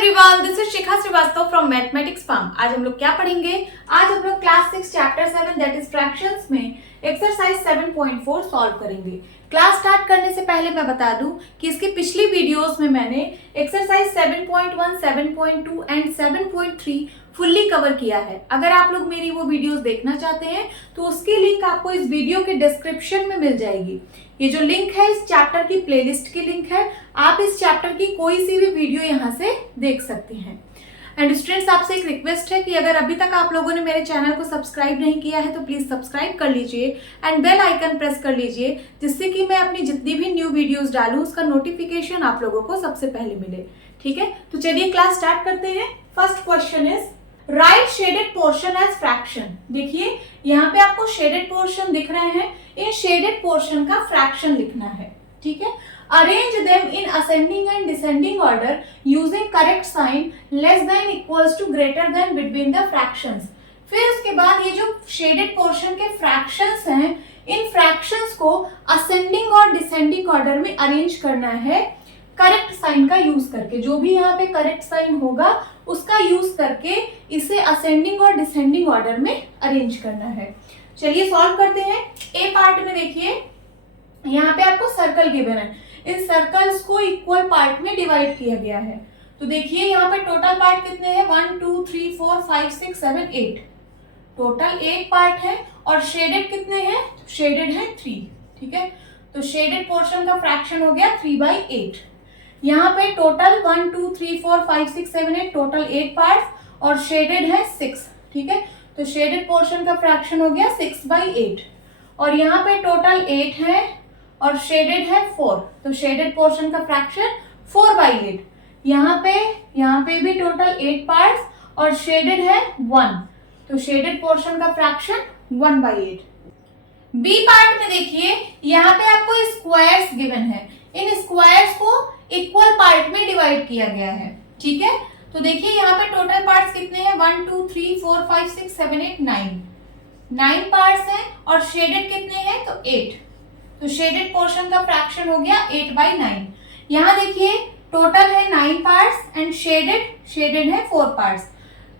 Everyone, this is Shikha Srivastava from mathematics farm. आज हम लोग क्या पढ़ेंगे? आज हम लोग class 6 chapter 7 that is fractions में एक्सरसाइज 7.4 सॉल्व करेंगे। क्लास स्टार्ट करने से पहले मैं बता दूं कि इसकी पिछली वीडियोस में मैंने एक्सरसाइज 7.1, 7.2 एंड 7.3 फुल्ली कवर किया है। अगर आप लोग मेरी वो वीडियोस देखना चाहते हैं तो उसकी लिंक आपको इस वीडियो के डिस्क्रिप्शन में मिल जाएगी। ये जो लिंक है इस चैप्टर की प्लेलिस्ट की लिंक है। आप इस चैप्टर की कोई सी भी वीडियो यहाँ से देख सकते हैं। एंड स्टूडेंट्स, आपसे एक रिक्वेस्ट है कि अगर अभी तक आप लोगों ने मेरे चैनल को सब्सक्राइब नहीं किया है तो प्लीज सब्सक्राइब कर लीजिए एंड बेल आइकन प्रेस कर लीजिए, जिससे कि मैं अपनी जितनी भी न्यू वीडियोस डालूं उसका नोटिफिकेशन आप लोगों को सबसे पहले मिले। ठीक है, तो चलिए क्लास स्टार्ट करते हैं। First question is write shaded portion as fraction. देखिए यहाँ पे आपको शेडेड पोर्शन दिख रहे हैं, इन शेडेड पोर्शन का फ्रैक्शन लिखना है। ठीक है, arrange them in ascending and descending order using correct sign less than equals to greater than between the fractions. फिर उसके बाद ये जो शेडेड पोर्शन के फ्रैक्शंस हैं, इन फ्रैक्शंस को असेंडिंग और डिसेंडिंग ऑर्डर में अरेंज करना है करेक्ट साइन का यूज करके। जो भी यहाँ पे करेक्ट साइन होगा उसका यूज करके इसे असेंडिंग और डिसेंडिंग ऑर्डर में अरेंज करना है। चलिए सॉल्व करते हैं। ए पार्ट में देखिए यहाँ पे आपको सर्कल गिवन है, इन सर्कल्स को इक्वल पार्ट में डिवाइड किया गया है। तो देखिए यहाँ पे टोटल पार्ट कितने हैं? 1 2 3 4 5 6 7 8, टोटल 8 पार्ट है। और शेडेड कितने हैं? शेडेड है 3। ठीक है, तो शेडेड पोर्शन का फ्रैक्शन हो गया 3/8। यहाँ पे टोटल 1 2 3 4 5 6 7 8 टोटल 8 पार्ट और शेडेड है 6। ठीक है, तो शेडेड पोर्शन का फ्रैक्शन हो गया 6/8। और यहाँ पे टोटल 8 है और शेडेड है 4, तो शेडेड पोर्शन का फ्रैक्शन 4/8। यहाँ पे भी टोटल 8 पार्ट्स और शेडेड है 1, तो शेडेड पोर्शन का फ्रैक्शन 1/8। बी पार्ट में देखिए यहाँ पे आपको स्क्वायर्स गिवन है, इन स्क्वायर्स को इक्वल पार्ट में डिवाइड किया गया है। ठीक है, तो देखिए यहाँ पे टोटल पार्ट्स कितने हैं? 1 2 3 4 5 6 7 8 9 पार्ट्स हैं और शेडेड कितने हैं? तो 8, तो शेडेड पोर्शन का फ्रैक्शन हो गया 8/9। यहाँ देखिए टोटल है 9 पार्ट्स एंड शेडेड है 4 पार्ट्स,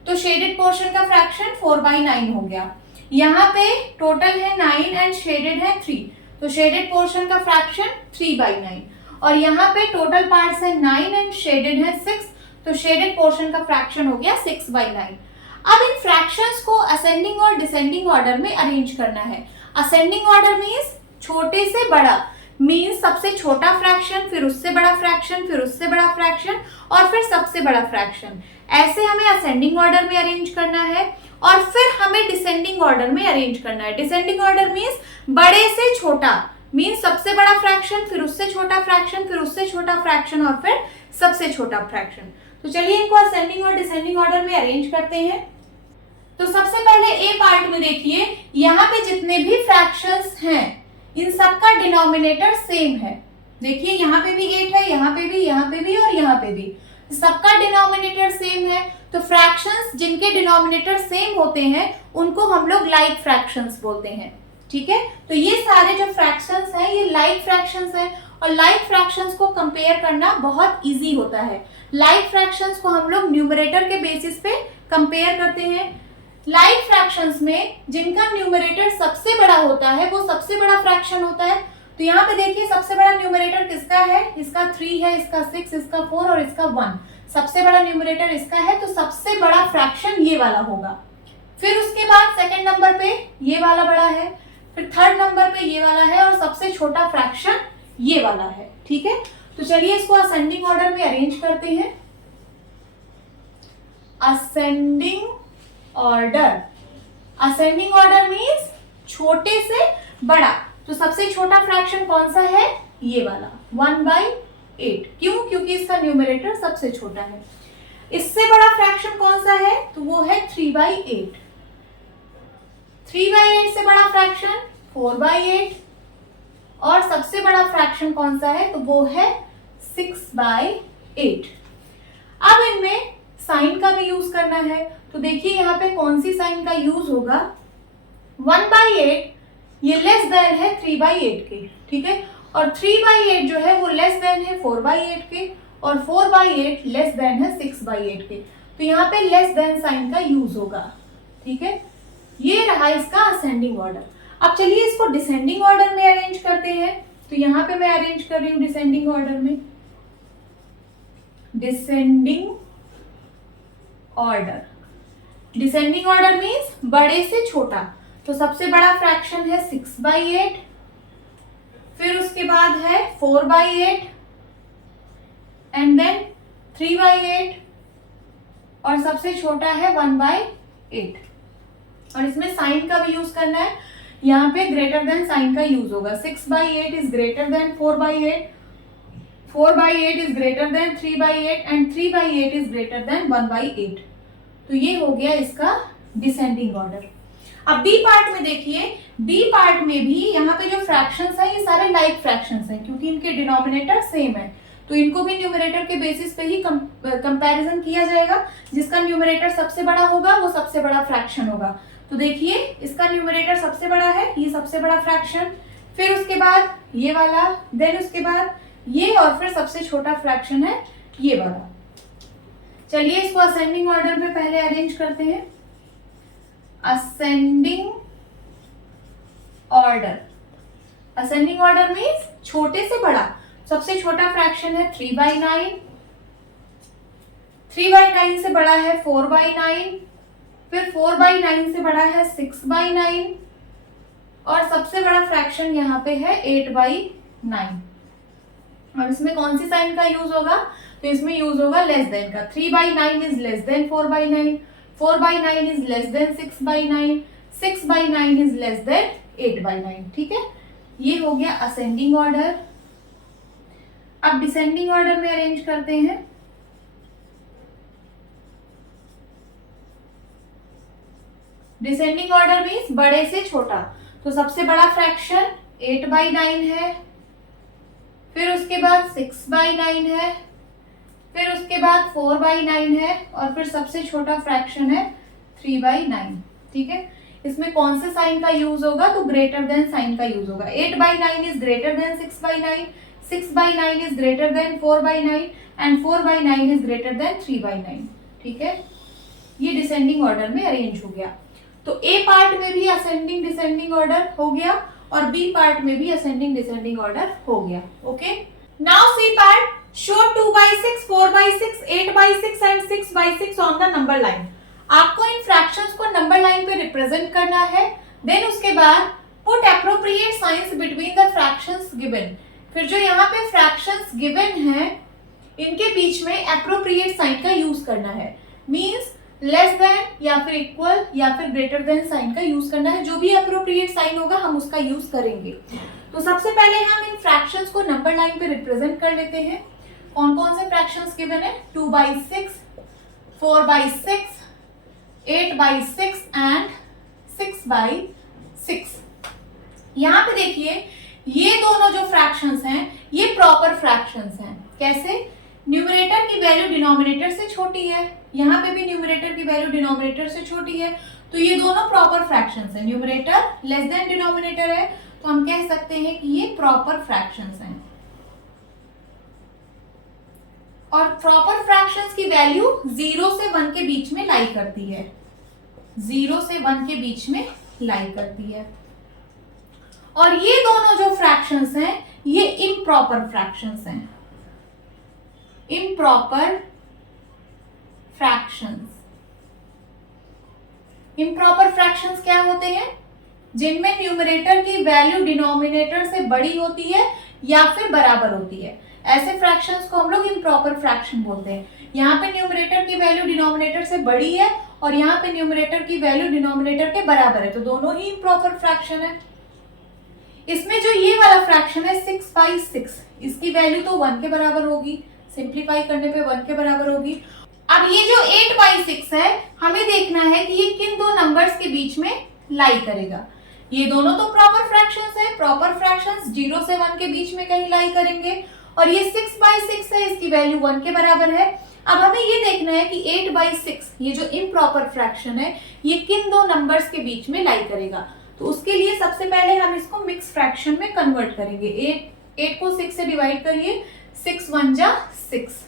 तो शेडेड पोर्शन का फ्रैक्शन 4/9 हो गया। यहाँ पे टोटल है 9 एंड शेडेड है 3, तो शेडेड पोर्शन का फ्रैक्शन 3/9। और यहाँ पे टोटल पार्ट्स है 9 एंड शेडेड है 6, तो शेडेड पोर्शन का फ्रैक्शन हो गया 6/9। अब इन फ्रैक्शंस को असेंडिंग और डिसेंडिंग ऑर्डर में अरेंज करना है। असेंडिंग ऑर्डर मींस छोटे से बड़ा, मींस सबसे छोटा फ्रैक्शन, फिर उससे बड़ा फ्रैक्शन, फिर उससे बड़ा फ्रैक्शन और फिर सबसे बड़ा फ्रैक्शन। ऐसे हमें असेंडिंग ऑर्डर में अरेंज करना है और फिर हमें डिसेंडिंग ऑर्डर में अरेंज करना है। डिसेंडिंग ऑर्डर मींस बड़े से छोटा, मींस सबसे बड़ा फ्रैक्शन, फिर उससे छोटा फ्रैक्शन, फिर उससे छोटा फ्रैक्शन और फिर सबसे छोटा फ्रैक्शन। तो चलिए इनको असेंडिंग और डिसेंडिंग ऑर्डर में अरेंज करते हैं। तो सबसे पहले ए पार्ट में देखिए यहाँ पे जितने भी फ्रैक्शंस हैं इन सबका डिनोमिनेटर सेम है। देखिए यहाँ पे भी 8 है, यहाँ पे भी, यहाँ पे भी और यहाँ पे भी, सबका डिनोमिनेटर सेम है। तो फ्रैक्शंस जिनके डिनोमिनेटर सेम होते हैं उनको हम लोग लाइक फ्रैक्शंस बोलते हैं। ठीक है, तो ये सारे जो फ्रैक्शंस हैं ये लाइक फ्रैक्शंस हैं और लाइक फ्रैक्शंस को कंपेयर करना बहुत इजी होता है। लाइक फ्रैक्शंस को हम लोग न्यूमरेटर के बेसिस पे कंपेयर करते हैं। लाइक फ्रैक्शंस में जिनका न्यूमरेटर सबसे बड़ा होता है वो सबसे बड़ा फ्रैक्शन होता है। तो यहाँ पे देखिए सबसे बड़ा न्यूमरेटर किसका है? इसका 3 है, इसका 6, इसका 4 और इसका 1। सबसे बड़ा न्यूमरेटर इसका है, तो सबसे बड़ा फ्रैक्शन ये वाला होगा। फिर उसके बाद सेकेंड नंबर पे ये वाला बड़ा है, फिर थर्ड नंबर पे ये वाला है और सबसे छोटा फ्रैक्शन ये वाला है। ठीक है, तो चलिए इसको असेंडिंग ऑर्डर में अरेंज करते हैं। Ascending order, ascending order means छोटे से बड़ा। तो सबसे छोटा फ्रैक्शन कौन सा है? ये वाला 1/8। क्यों? क्योंकि इसका न्यूमरेटर सबसे छोटा है। इससे बड़ा फ्रैक्शन कौन सा है? तो वो है 3/8। 3/8 से बड़ा फ्रैक्शन 4/8 और सबसे बड़ा फ्रैक्शन कौन सा है? तो वो है 6/8। अब इनमें साइन का भी यूज करना है, तो देखिए यहाँ पे कौन सी साइन का यूज होगा? 1/8 ये लेस देन है 3/8 के। ठीक है, और 3/8 जो है वो लेस देन है 4/8 के और 4/8 लेस देन है 6/8 के, तो यहाँ पे लेस देन साइन का यूज होगा। ठीक है, ये रहा इसका असेंडिंग ऑर्डर। अब चलिए इसको डिसेंडिंग ऑर्डर में अरेंज करते हैं। तो यहाँ पे मैं अरेंज कर रही हूँ डिसेंडिंग ऑर्डर में। Descending order, descending order means बड़े से छोटा। तो सबसे बड़ा फ्रैक्शन है 6/8, फिर उसके बाद है 4/8 एंड देन 3/8 और सबसे छोटा है 1/8। और इसमें साइन का भी यूज करना है, यहाँ पे ग्रेटर देन साइन का यूज होगा। 6/8 is greater then 4/8, 4/8 is greater then 3/8 and 3/8 is greater then 1/8। तो ये हो गया इसका डिसेंडिंग ऑर्डर। अब बी पार्ट में देखिए, बी पार्ट में भी यहाँ पे जो फ्रैक्शंस है ये सारे लाइक फ्रैक्शंस हैं, क्योंकि इनके डिनोमिनेटर सेम है, तो इनको भी न्यूमरेटर के बेसिस पे ही कंपैरिजन किया जाएगा। जिसका न्यूमरेटर सबसे बड़ा होगा वो सबसे बड़ा फ्रैक्शन होगा। तो देखिए इसका न्यूमरेटर सबसे बड़ा है, ये सबसे बड़ा फ्रैक्शन, फिर उसके बाद ये वाला, देन उसके बाद ये, और फिर सबसे छोटा फ्रैक्शन है ये वाला। चलिए इसको असेंडिंग ऑर्डर में पहले अरेंज करते हैं। Ascending order, ascending order means छोटे से बड़ा। सबसे छोटा फ्रैक्शन है 3/9, 3/9 से बड़ा है 4/9, फिर 4/9 से बड़ा है 6/9 और सबसे बड़ा फ्रैक्शन यहाँ पे है 8/9। और इसमें कौन सी साइन का यूज होगा? तो इसमें यूज होगा लेस देन का। 3/9 is less then 4/9, 4/9 is less then 6/9, 6/9 is less then 8/9। ठीक है, ये हो गया असेंडिंग ऑर्डर। अब डिसेंडिंग ऑर्डर में अरेंज करते हैं। डिसेंडिंग ऑर्डर मीन्स बड़े से छोटा। तो सबसे बड़ा फ्रैक्शन 8/9 है, फिर उसके बाद 6/9 है, फिर उसके बाद 4/9 है और फिर सबसे छोटा फ्रैक्शन है 3/9। ठीक है, इसमें कौन से साइन का यूज होगा? तो ग्रेटर देन साइन का यूज होगा। 8/9 is greater then 6/9, 6/9 is greater then 4/9 and 4/9 is greater than 3/9। ठीक है, ये डिसेंडिंग ऑर्डर में अरेंज हो गया। तो ए पार्ट में भी असेंडिंग डिसेंडिंग ऑर्डर हो गया और बी पार्ट में भी असेंडिंग डिसेंडिंग ऑर्डर हो गया। Okay, now C part, show 2/6, 4/6, 8/6 and 6/6 on the number line. आपको इन फ्रैक्शंस को नंबर लाइन पे रिप्रेजेंट करना है। देन उसके बाद put appropriate signs between the fractions given. फिर जो यहाँ पे फ्रैक्शंस गिवन है इनके बीच में एप्रोप्रिएट साइन का यूज करना है। मींस लेस देन या फिर इक्वल या फिर ग्रेटर देन साइन का यूज करना है। जो भी अप्रोप्रिएट साइन होगा हम उसका यूज करेंगे। तो सबसे पहले हम इन फ्रैक्शंस को नंबर लाइन पे रिप्रेजेंट कर लेते हैं। कौन कौन से फ्रैक्शंस गिवन है? 2/6, 4/6, 8/6 एंड 6/6। यहाँ पे देखिए ये दोनों जो फ्रैक्शंस हैं ये प्रॉपर फ्रैक्शंस हैं। कैसे? न्यूमरेटर की वैल्यू डिनोमिनेटर से छोटी है, यहाँ पे भी न्यूमरेटर की वैल्यू डिनोमिनेटर से छोटी है, तो ये दोनों प्रॉपर फ्रैक्शंस हैं। न्यूमरेटर लेस देन डिनोमिनेटर है तो हम कह सकते हैं कि ये प्रॉपर फ्रैक्शंस हैं। और प्रॉपर फ्रैक्शंस की वैल्यू 0 से 1 के बीच में लाई करती है, 0 से 1 के बीच में लाई करती है। और ये दोनों जो फ्रैक्शंस हैं ये इम्प्रॉपर फ्रैक्शंस हैं। इम्प्रॉपर फ्रैक्शंस, इम्प्रॉपर फ्रैक्शंस क्या होते हैं? जिनमें न्यूमरेटर की वैल्यू डिनोमिनेटर से बड़ी होती है या फिर बराबर होती है। ऐसे फ्रैक्शंस को हम लोग इम्प्रॉपर फ्रैक्शन बोलते हैं। यहाँ पे न्यूमरेटर की वैल्यू डिनोमिनेटर से बड़ी है और यहाँ पे न्यूमरेटर की वैल्यू डिनोमिनेटर के बराबर है, तो दोनों ही इम्प्रॉपर फ्रैक्शन है। इसमें जो ये वाला फ्रैक्शन है 6/6, इसकी वैल्यू तो 1 के बराबर होगी, सिंप्लीफाई करने पे 1 के बराबर होगी। अब ये जो 8/6 है हमें देखना है कि ये किन दो नंबर्स के बीच में लाई करेगा। ये दोनों तो प्रॉपर फ्रैक्शंस है, प्रॉपर फ्रैक्शंस 0 से 1 के बीच में कहीं लाई करेंगे। और ये 6/6 है, इसकी वैल्यू 1 के बराबर है। अब हमें ये देखना है कि 8/6 ये जो इम्प्रॉपर फ्रैक्शन है ये किन दो नंबर्स के बीच में लाई करेगा। तो उसके लिए सबसे पहले हम इसको मिक्स फ्रैक्शन में कन्वर्ट करेंगे। 8 को 6 से डिवाइड करिए, 6 1 जा 6,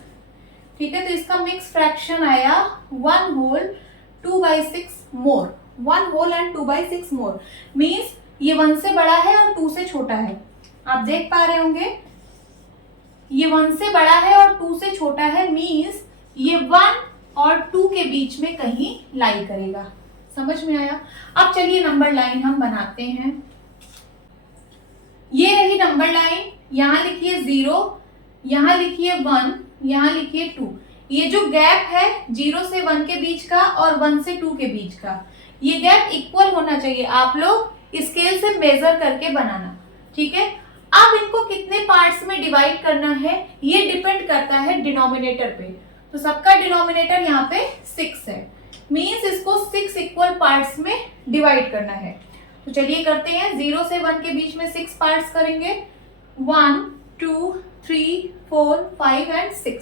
ठीक है, तो इसका मिक्स फ्रैक्शन आया 1 whole 2/6 more, 1 whole and 2/6 more, means ये 1 से बड़ा है और 2 से छोटा है। आप देख पा रहे होंगे ये 1 से बड़ा है और 2 से छोटा है, मीन्स ये 1 और 2 के बीच में कहीं लाई करेगा। समझ में आया? अब चलिए नंबर लाइन हम बनाते हैं। ये रही नंबर लाइन, यहाँ लिखिए 0, यहाँ लिखिए 1, यहाँ लिखिए 2। ये जो गैप है 0 से 1 के बीच का और 1 से 2 के बीच का, ये गैप इक्वल होना चाहिए। आप लोग स्केल से मेजर करके बनाना, ठीक है। अब इनको कितने पार्ट्स में डिवाइड करना है ये डिपेंड करता है डिनोमिनेटर पे। तो सबका डिनोमिनेटर यहाँ पे 6 है, मीन्स इसको 6 इक्वल पार्ट्स में डिवाइड करना है। तो चलिए करते हैं। 0 से 1 के बीच में 6 पार्ट्स करेंगे, 1 2 3 4 5 एंड 6,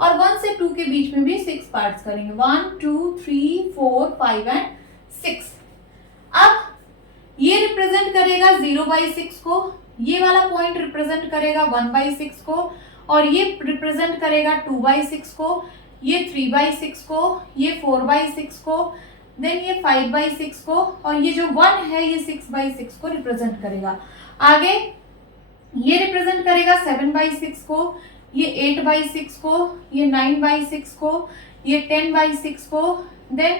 और 1 से 2 के बीच में भी 6 पार्ट्स करेंगे, 1 2 3 4 5 एंड 6। अब ये रिप्रेजेंट करेगा 0/6 को, ये वाला पॉइंट रिप्रेजेंट करेगा 1/6 को, और ये रिप्रेजेंट करेगा 2/6 को, ये 3/6 को, ये 4/6 को, देन ये 5/6 को, और ये जो 1 है ये 6/6 को रिप्रेजेंट करेगा। आगे ये रिप्रेजेंट करेगा 7/6 को, ये 8/6 को, ये 9/6 को, ये 10/6 को, देन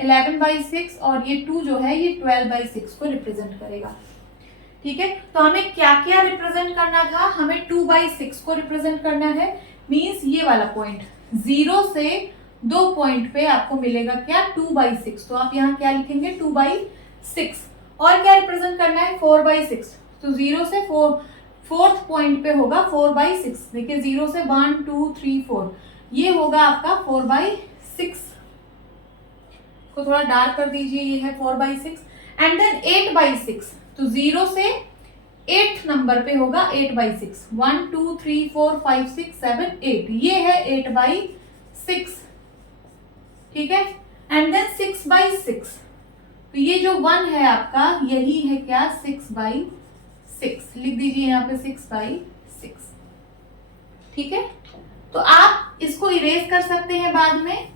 11/6, और ये 2 जो है ये 12/6 को रिप्रेजेंट करेगा। ठीक है, तो हमें क्या क्या रिप्रेजेंट करना था? हमें 2/6 को रिप्रेजेंट करना है, मींस ये वाला पॉइंट 0 से 2 पॉइंट पे आपको मिलेगा क्या? 2/6। तो आप यहाँ क्या लिखेंगे? 2/6। और क्या रिप्रेजेंट करना है? 4/6। तो 0 से 4th पॉइंट पे होगा 4/6। देखिए 0 से 1 2 3 4, ये होगा आपका 4/6 को थोड़ा डार्क कर दीजिए, ये है 4/6। एंड देन 8/6, तो 0 से 8th नंबर पे होगा 8/6, 1 2 3 4 5 6 7 8, ये है 8/6। ठीक है, एंड देन 6/6, तो ये जो 1 है आपका यही है क्या? 6/6, लिख दीजिए यहाँ पे 6/6। ठीक है, तो आप इसको इरेज कर सकते हैं बाद में।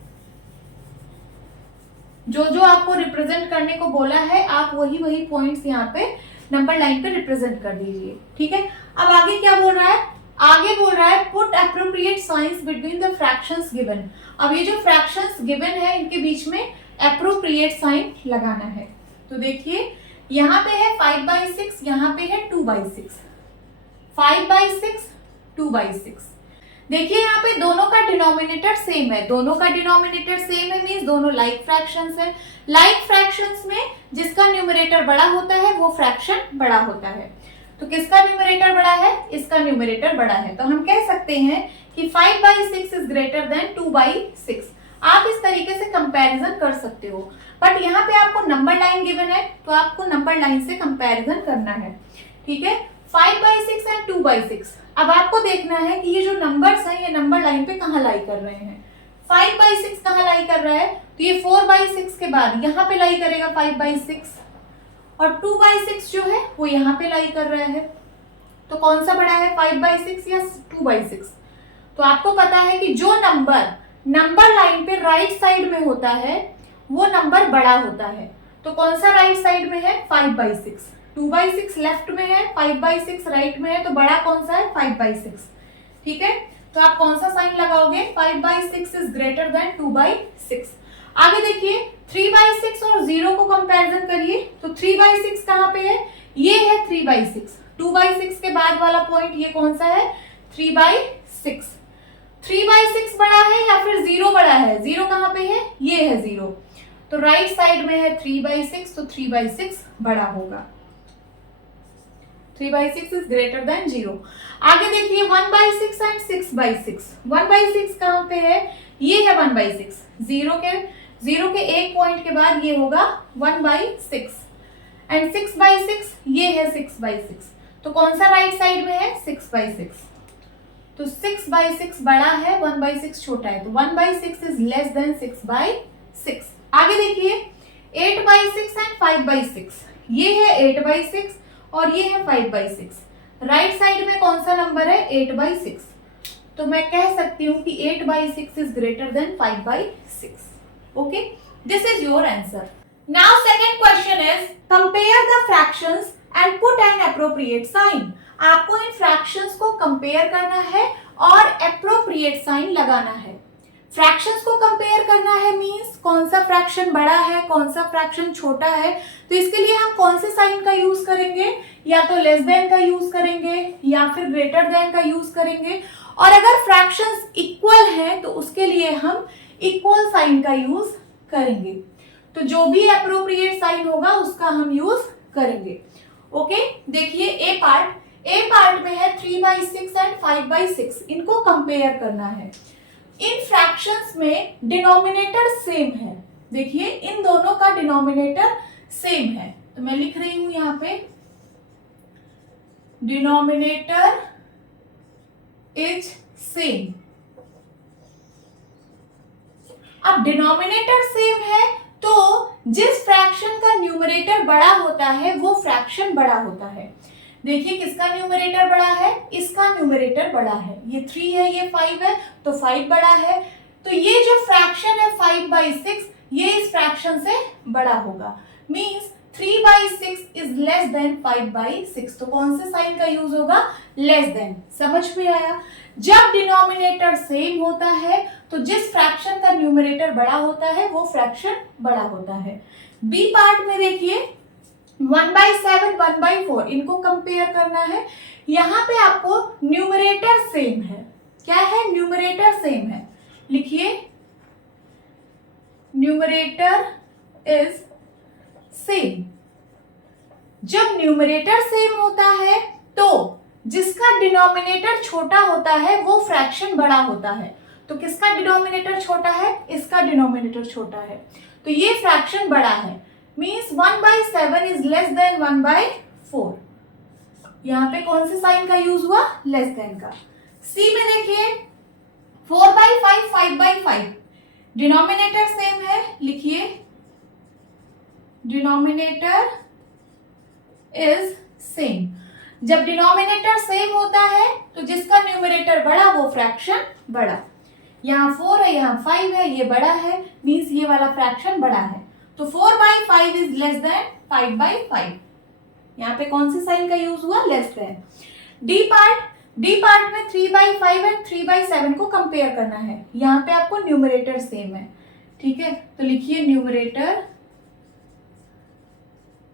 जो जो आपको रिप्रेजेंट करने को बोला है आप वही पॉइंट्स यहाँ पे नंबर लाइन पे रिप्रेजेंट कर दीजिए। ठीक है, अब आगे क्या बोल रहा है? आगे बोल रहा है put appropriate signs between the fractions given. अब ये जो फ्रैक्शंस गिवन है इनके बीच में एप्रोप्रिएट साइन लगाना है। तो देखिए यहाँ पे है 5/6, यहाँ पे है 2/6, 5/6 2/6। देखिए यहाँ पे दोनों का डिनोमिनेटर सेम है, दोनों का डिनोमिनेटर सेम है मींस दोनों लाइक फ्रैक्शंस है। लाइक फ्रैक्शंस में जिसका न्यूमरेटर बड़ा होता है वो फ्रैक्शन बड़ा होता है। तो किसका न्यूमरेटर बड़ा है? इसका न्यूमरेटर बड़ा है। तो हम कह सकते हैं कि 5/6 इज ग्रेटर देन 2/6। आप इस तरीके से कंपैरिजन कर सकते हो, बट यहाँ पे आपको नंबर लाइन गिवन है तो आपको नंबर लाइन से कंपैरिजन करना है। ठीक है, 5/6 एंड 2/6। अब आपको देखना है कि ये जो नंबर्स हैं ये नंबर लाइन पे कहाँ लाई कर रहे हैं। 5/6 कहाँ लाई कर रहा है? तो ये 4/6 के बाद यहाँ पे लाई करेगा 5/6, और 2/6 जो है वो यहाँ पे लाई कर रहा है। तो कौन सा बड़ा है, 5/6 या 2/6? तो आपको पता है कि जो नंबर लाइन पे राइट साइड में होता है वो नंबर बड़ा होता है। तो कौन सा राइट साइड में है? 5/6। 2/6 लेफ्ट में है, 5/6 राइट में है, तो बड़ा कौन सा है? 5/6। ठीक है, तो आप कौन सा साइन लगाओगे? 5/6 इज ग्रेटर देन 2/6। आगे देखिए 3/6 और 0 को कंपैरिजन करिए। तो 3/6 कहाँ पे है? ये है 3/6। 2/6 के बाद वाला पॉइंट ये कौन सा है? 3/6। 3/6 बड़ा है या फिर 0 बड़ा है? 0 कहाँ पे है? ये है 0। तो राइट साइड में है 3/6, तो 3/6 बड़ा होगा। 3/6 is greater than 0। आगे देखिए 1/6 एंड 6/6। 1/6 कहाँ पे है? ये है 1/6। 0 के एक पॉइंट के बाद ये होगा 1/6, एंड 6/6 ये है 6/6। तो कौन सा राइट साइड में है? 6/6। तो 6/6 बड़ा है, 1/6 छोटा है, तो 1/6 इज लेस देन 6/6। आगे देखिए 8/6 एंड 5/6। ये है 8/6 और ये है 5/6। राइट साइड में कौन सा नंबर है? 8/6। तो मैं कह सकती हूँ कि 8/6 is greater than 5/6. Okay, this is your answer. Now second question is compare the fractions and put an appropriate sign. आपको इन फ्रैक्शंस को कंपेयर करना है और एप्रोप्रिएट साइन लगाना है. फ्रैक्शंस को कंपेयर करना है मींस कौन सा फ्रैक्शन बड़ा है, कौन सा फ्रैक्शन छोटा है. तो इसके लिए हम कौन से साइन का यूज करेंगे, या तो लेस देन का यूज करेंगे या फिर ग्रेटर देन का यूज करेंगे. और अगर फ्रैक्शंस इक्वल है तो उसके लिए हम इक्वल साइन का यूज करेंगे. तो जो भी एप्रोप्रिएट साइन होगा उसका हम यूज करेंगे. ओके, देखिए ए पार्ट में है 3/6 एंड 5/6. इनको कंपेयर करना है. इन फ्रैक्शंस में डिनोमिनेटर सेम है. देखिए इन दोनों का डिनोमिनेटर सेम है, तो मैं लिख रही हूं यहां पे डिनोमिनेटर इज सेम. अब डिनोमिनेटर सेम है तो जिस फ्रैक्शन का न्यूमरेटर बड़ा होता है वो फ्रैक्शन बड़ा होता है. देखिए किसका न्यूमरेटर बड़ा है, इसका न्यूमरेटर बड़ा है. ये 3 है, ये 5 है, तो 5 बड़ा है. तो ये जो फ्रैक्शन है 5/6 ये इस फ्रैक्शन से बड़ा होगा. Means 3/6 is less then 5/6. तो कौन से साइन का यूज होगा, लेस देन. समझ में आया. जब डिनोमिनेटर सेम होता है तो जिस फ्रैक्शन का न्यूमरेटर बड़ा होता है वो फ्रैक्शन बड़ा होता है. बी पार्ट में देखिए 1/7 1/4 इनको कंपेयर करना है. यहां पे आपको न्यूमरेटर सेम है. क्या है, न्यूमरेटर सेम है. लिखिए न्यूमरेटर इज सेम. जब न्यूमरेटर सेम होता है तो जिसका डिनोमिनेटर छोटा होता है वो फ्रैक्शन बड़ा होता है. तो किसका डिनोमिनेटर छोटा है, इसका डिनोमिनेटर छोटा है, तो ये फ्रैक्शन बड़ा है. Means 1/7 is less then 1/4. यहां पे कौन से साइन का यूज हुआ, लेस देन का. सी में देखिए 4/5 5/5 डिनोमिनेटर सेम है. लिखिए डिनोमिनेटर इज सेम. जब डिनोमिनेटर सेम होता है तो जिसका न्यूमरेटर बड़ा वो फ्रैक्शन बड़ा. यहाँ 4 है, यहाँ 5 है, ये बड़ा है, मींस ये वाला फ्रैक्शन बड़ा है. तो 4/5 इज लेस देन 5/5. यहाँ पे कौन से साइन का यूज हुआ, लेस देन. डी पार्ट में 3/5 एंड 3/7 को कंपेयर करना है. यहाँ पे आपको न्यूमरेटर सेम है. ठीक है, तो लिखिए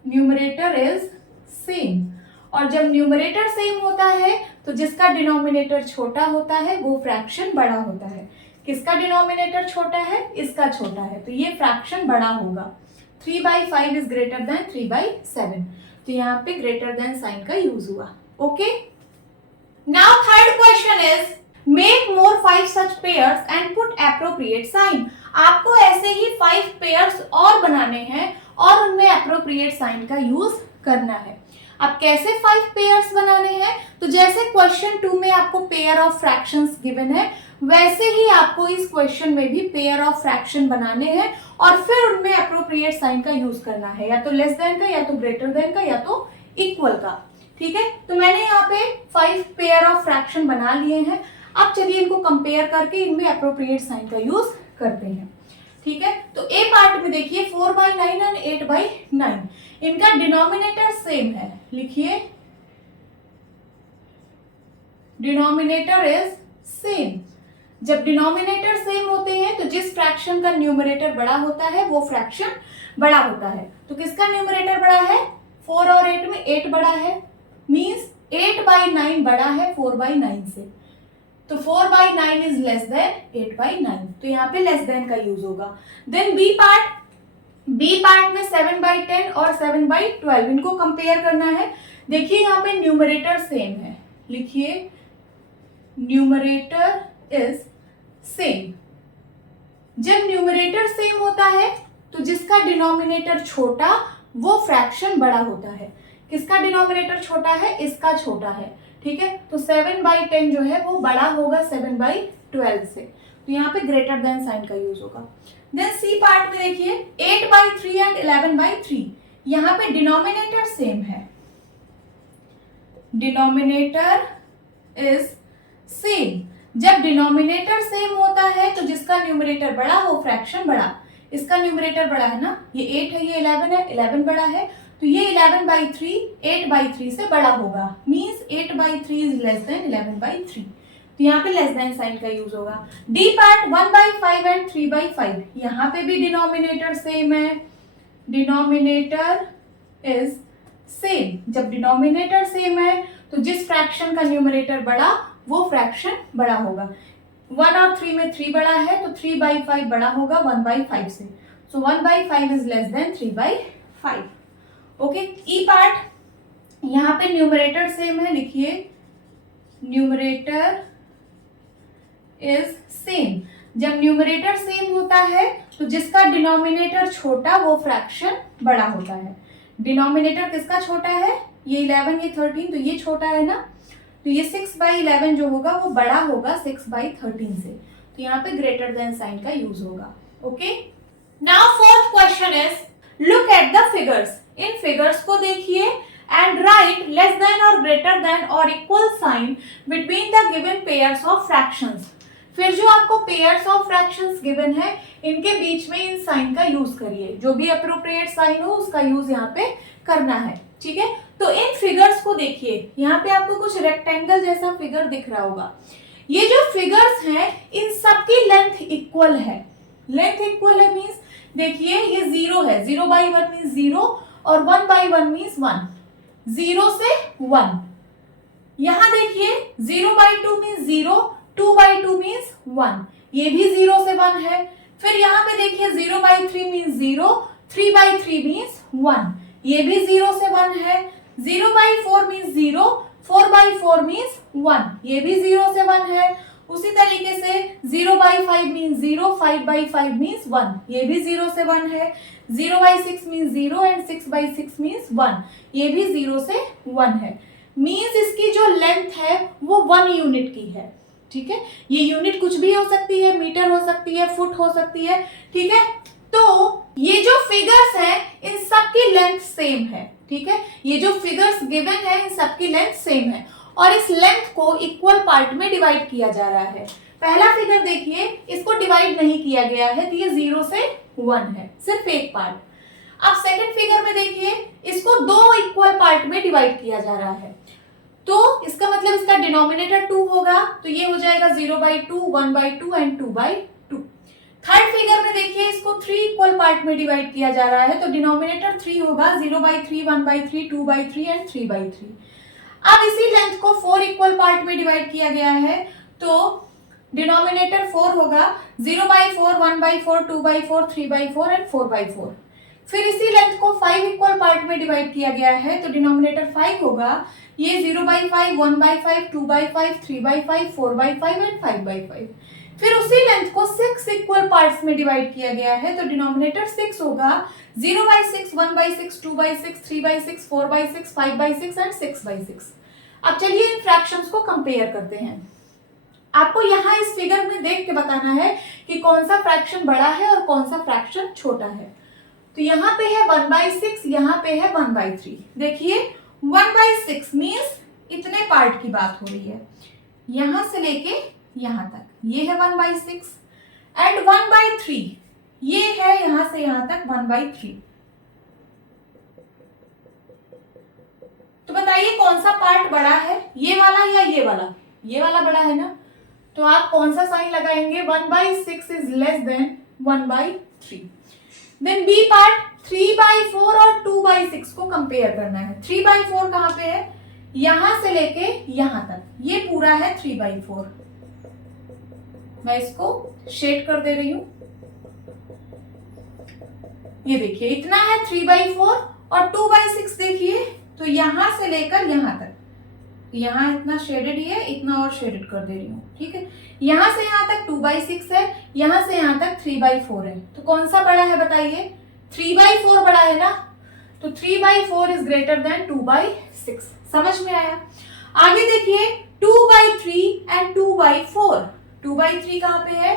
न्यूमरेटर इज सेम. और जब न्यूमरेटर सेम होता है तो जिसका डिनोमिनेटर छोटा होता है वो फ्रैक्शन बड़ा होता है. किसका डिनोमिनेटर छोटा है, इसका छोटा है, तो ये फ्रैक्शन बड़ा होगा. 3/5 इज ग्रेटर देन 3/7. तो यहाँ पे ग्रेटर देन साइन का यूज हुआ. Okay, now third question is make more 5 such pairs and put appropriate sign. आपको ऐसे ही 5 पेयर्स और बनाने हैं और उनमें एप्रोप्रिएट साइन का यूज करना है. अब कैसे 5 पेयर्स बनाने हैं, तो जैसे क्वेश्चन 2 में आपको पेयर ऑफ फ्रैक्शंस गिवन है वैसे ही आपको इस क्वेश्चन में भी पेयर ऑफ फ्रैक्शन बनाने हैं और फिर उनमें एप्रोप्रिएट साइन का यूज करना है. या तो लेस देन का, या तो ग्रेटर देन का, या तो इक्वल का. ठीक है, तो मैंने यहाँ पे 5 पेयर ऑफ फ्रैक्शन बना लिए हैं. अब चलिए इनको कंपेयर करके इनमें एप्रोप्रिएट साइन का यूज करते हैं. ठीक है, तो ए पार्ट में देखिए 4/9 एंड 8/9 इनका डिनोमिनेटर सेम है. लिखिए डिनोमिनेटर इज सेम. जब डिनोमिनेटर सेम होते हैं तो जिस फ्रैक्शन का न्यूमरेटर बड़ा होता है वो फ्रैक्शन बड़ा होता है. तो किसका न्यूमरेटर बड़ा है, 4 और 8 में 8 बड़ा है, मींस 8/9 बड़ा है 4/9 से. तो 4/9 इज लेस देन 8/9. तो यहाँ पे लेस देन का यूज होगा. देन बी पार्ट में 7/10 और 7/12 इनको कंपेयर करना है. देखिए यहाँ पे न्यूमरेटर सेम है. लिखिए न्यूमरेटर इज सेम. जब न्यूमरेटर सेम होता है तो जिसका डिनोमिनेटर छोटा वो फ्रैक्शन बड़ा होता है. किसका डिनोमिनेटर छोटा है, इसका छोटा है. ठीक है, तो 7/10 जो है वो बड़ा होगा 7/12 से. तो यहाँ पे ग्रेटर देन साइन का यूज होगा. देन सी पार्ट में देखिए 8/3 एंड 11/3 यहाँ पे डिनोमिनेटर सेम है. Denominator is same. जब डिनोमिनेटर सेम होता है तो जिसका न्यूमरेटर बड़ा वो फ्रैक्शन बड़ा। इसका न्यूमरेटर बड़ा है ना, ये 8 है, ये 11 है, 11 बड़ा है, तो ये 11/3 8/3 से बड़ा होगा। Means 8/3 is less then 11/3। तो यहाँ पे लेस देन साइन का यूज होगा। डी पार्ट 1/5 एंड 3/5, यहाँ पे भी डिनोमिनेटर सेम है, डिनोमिनेटर इज सेम। जब डिनोमिनेटर सेम है तो जिस फ्रैक्शन का न्यूमरेटर बड़ा वो फ्रैक्शन बड़ा होगा। 1 और 3 में 3 बड़ा है तो 3/5 बड़ा होगा 1/5 से। सो 1/5 is less then 3/5। Okay, E part, यहाँ पे न्यूमरेटर सेम है, लिखिए न्यूमरेटर इज सेम। जब न्यूमरेटर सेम होता है तो जिसका डिनोमिनेटर छोटा वो फ्रैक्शन बड़ा होता है। डिनोमिनेटर किसका छोटा है, ये 11 ये 13, तो ये छोटा है ना, तो ये 6/11 जो होगा वो बड़ा होगा 6/13 से। तो यहाँ पे ग्रेटर देन साइन का यूज होगा। Okay, now fourth question is look at the figures. इन फिगर्स को देखिए एंड राइट लेस देन और ग्रेटर देन और equal sign between the given pairs of fractions. फिर जो आपको पेयर्स ऑफ फ्रैक्शंस गिवन है इनके बीच में इन साइन का यूज करिए। जो भी अप्रोप्रिएट साइन हो उसका यूज यहाँ पे करना है। ठीक है, तो इन फिगर्स को देखिए, यहाँ पे आपको कुछ रेक्टेंगल जैसा फिगर दिख रहा होगा। ये जो फिगर्स हैं इन सबकी लेंथ इक्वल है। लेंथ इक्वल है मीन्स देखिए ये 0 है, 0/1 मीन्स 0 और 1/1 मीन्स 1, 0 से 1। यहाँ देखिए 0/2 मीन्स 0, 2/2 मीन्स 1, ये भी 0 से 1 है। फिर यहाँ पे देखिए 0/3 मीन्स 0, 3/3 मीन्स 1, ये भी 0 से 1 है। 0/4 मीन्स 0, 4/4 मीन्स 1, ये भी 0 से 1 है। उसी तरीके से 0/5 मीन्स 0, 5/5 मीन्स 1, ये भी 0 से 1 है। 0/6 मीन्स 0 एंड 6/6 मीन्स 1, ये भी 0 से 1 है। मीन्स इसकी जो लेंथ है वो 1 यूनिट की है। ठीक है, ये यूनिट कुछ भी हो सकती है, मीटर हो सकती है, फुट हो सकती है। ठीक है, तो ये जो फिगर्स है इन सबकी लेंथ सेम है। ठीक है, ये जो फिगर्स गिवन है इन सबकी लेंथ सेम है और इस लेंथ को इक्वल पार्ट में डिवाइड किया जा रहा है। पहला फिगर देखिए, इसको डिवाइड नहीं किया गया है तो ये 0 से 1 है, सिर्फ एक पार्ट। अब सेकंड फिगर में देखिए, इसको 2 इक्वल पार्ट में डिवाइड किया जा रहा है, तो इसका मतलब इसका डिनोमिनेटर 2 होगा, तो ये हो जाएगा 0/2, 1/2 एंड 2/2। थर्ड फिगर में देखिए, इसको 3 इक्वल पार्ट में डिवाइड किया जा रहा है, तो डिनोमिनेटर 3 होगा, 0/3, 1/3, 2/3 एंड 3/3। अब इसी लेंथ को 4 इक्वल पार्ट में डिवाइड किया गया है, तो डिनोमिनेटर 4 होगा, 0/4, 1/4, 2/4, 3/4 एंड 4/4। फिर इसी लेंथ को 5 इक्वल पार्ट में डिवाइड किया गया है, तो डिनोमिनेटर 5 होगा, ये 0/5, 1/5, 2/5, 3/5, 4/5 एंड 5/5। फिर उसी लेंथ को 6 इक्वल पार्ट्स में डिवाइड किया गया है, तो डिनोमिनेटर 6 होगा, 0/6, 1/6, 2/6, 3/6, 4/6, 5/6 एंड 6/6। अब चलिए इन फ्रैक्शंस को कंपेयर करते हैं। आपको यहाँ इस फिगर में देख के बताना है कि कौन सा फ्रैक्शन बड़ा है और कौन सा फ्रैक्शन छोटा है। तो यहाँ पे है 1/6, यहाँ पे है 1/3। देखिए 1/6 मीन्स इतने पार्ट की बात हो रही है, यहां से लेके यहां तक, ये है 1/6 एंड 1/3 ये है यहां से यहां तक 1/3। तो बताइए कौन सा पार्ट बड़ा है, ये वाला या ये वाला? ये वाला बड़ा है ना, तो आप कौन सा साइन लगाएंगे? 1/6 is less than 1/3। Then B part, 3/4 और 2/6 को कंपेयर करना है। 3/4 कहां पे है? यहां से लेके यहां तक, ये पूरा है 3/4। मैं इसको शेड कर दे रही हूं, ये देखिए इतना है 3/4 और 2/6 देखिए, तो यहां से लेकर यहां तक, यहां इतना शेडेड ही है, इतना और शेडेड कर दे रही हूं। ठीक है, यहां से यहां तक 2/6 है, यहां से यहां तक 3/4 है, तो कौन सा बड़ा है बताइए? 3/4 बड़ा है ना, तो 3/4 इज ग्रेटर देन 2/6। समझ में आया? आगे देखिए 2/3 एंड 2/4। 2/3 कहां पे है?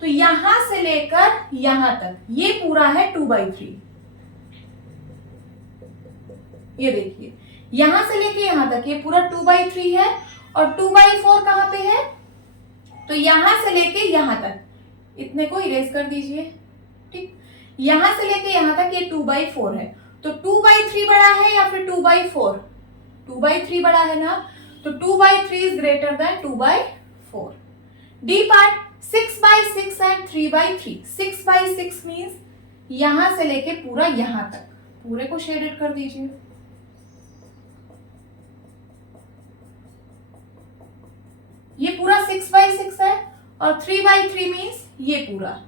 तो यहां से लेकर यहां तक, ये पूरा है 2/3। ये देखिए यहां से लेके यहां तक ये पूरा 2/3 है और 2/4 कहां पे है? तो यहां से लेके यहां तक इतने को इरेज कर दीजिए, ठीक। यहां से लेके यहां तक ये 2/4 है, तो 2/3 बड़ा है या फिर 2/4? 2/3 बड़ा है ना, तो 2/3 is greater then 2/4। D part 6/6 and 3/3। 6/6 means यहां से लेके पूरा यहां तक, पूरे को शेडेड कर दीजिए। ये पूरा 6/6 है, और 3/3 मीन्स ये पूरा,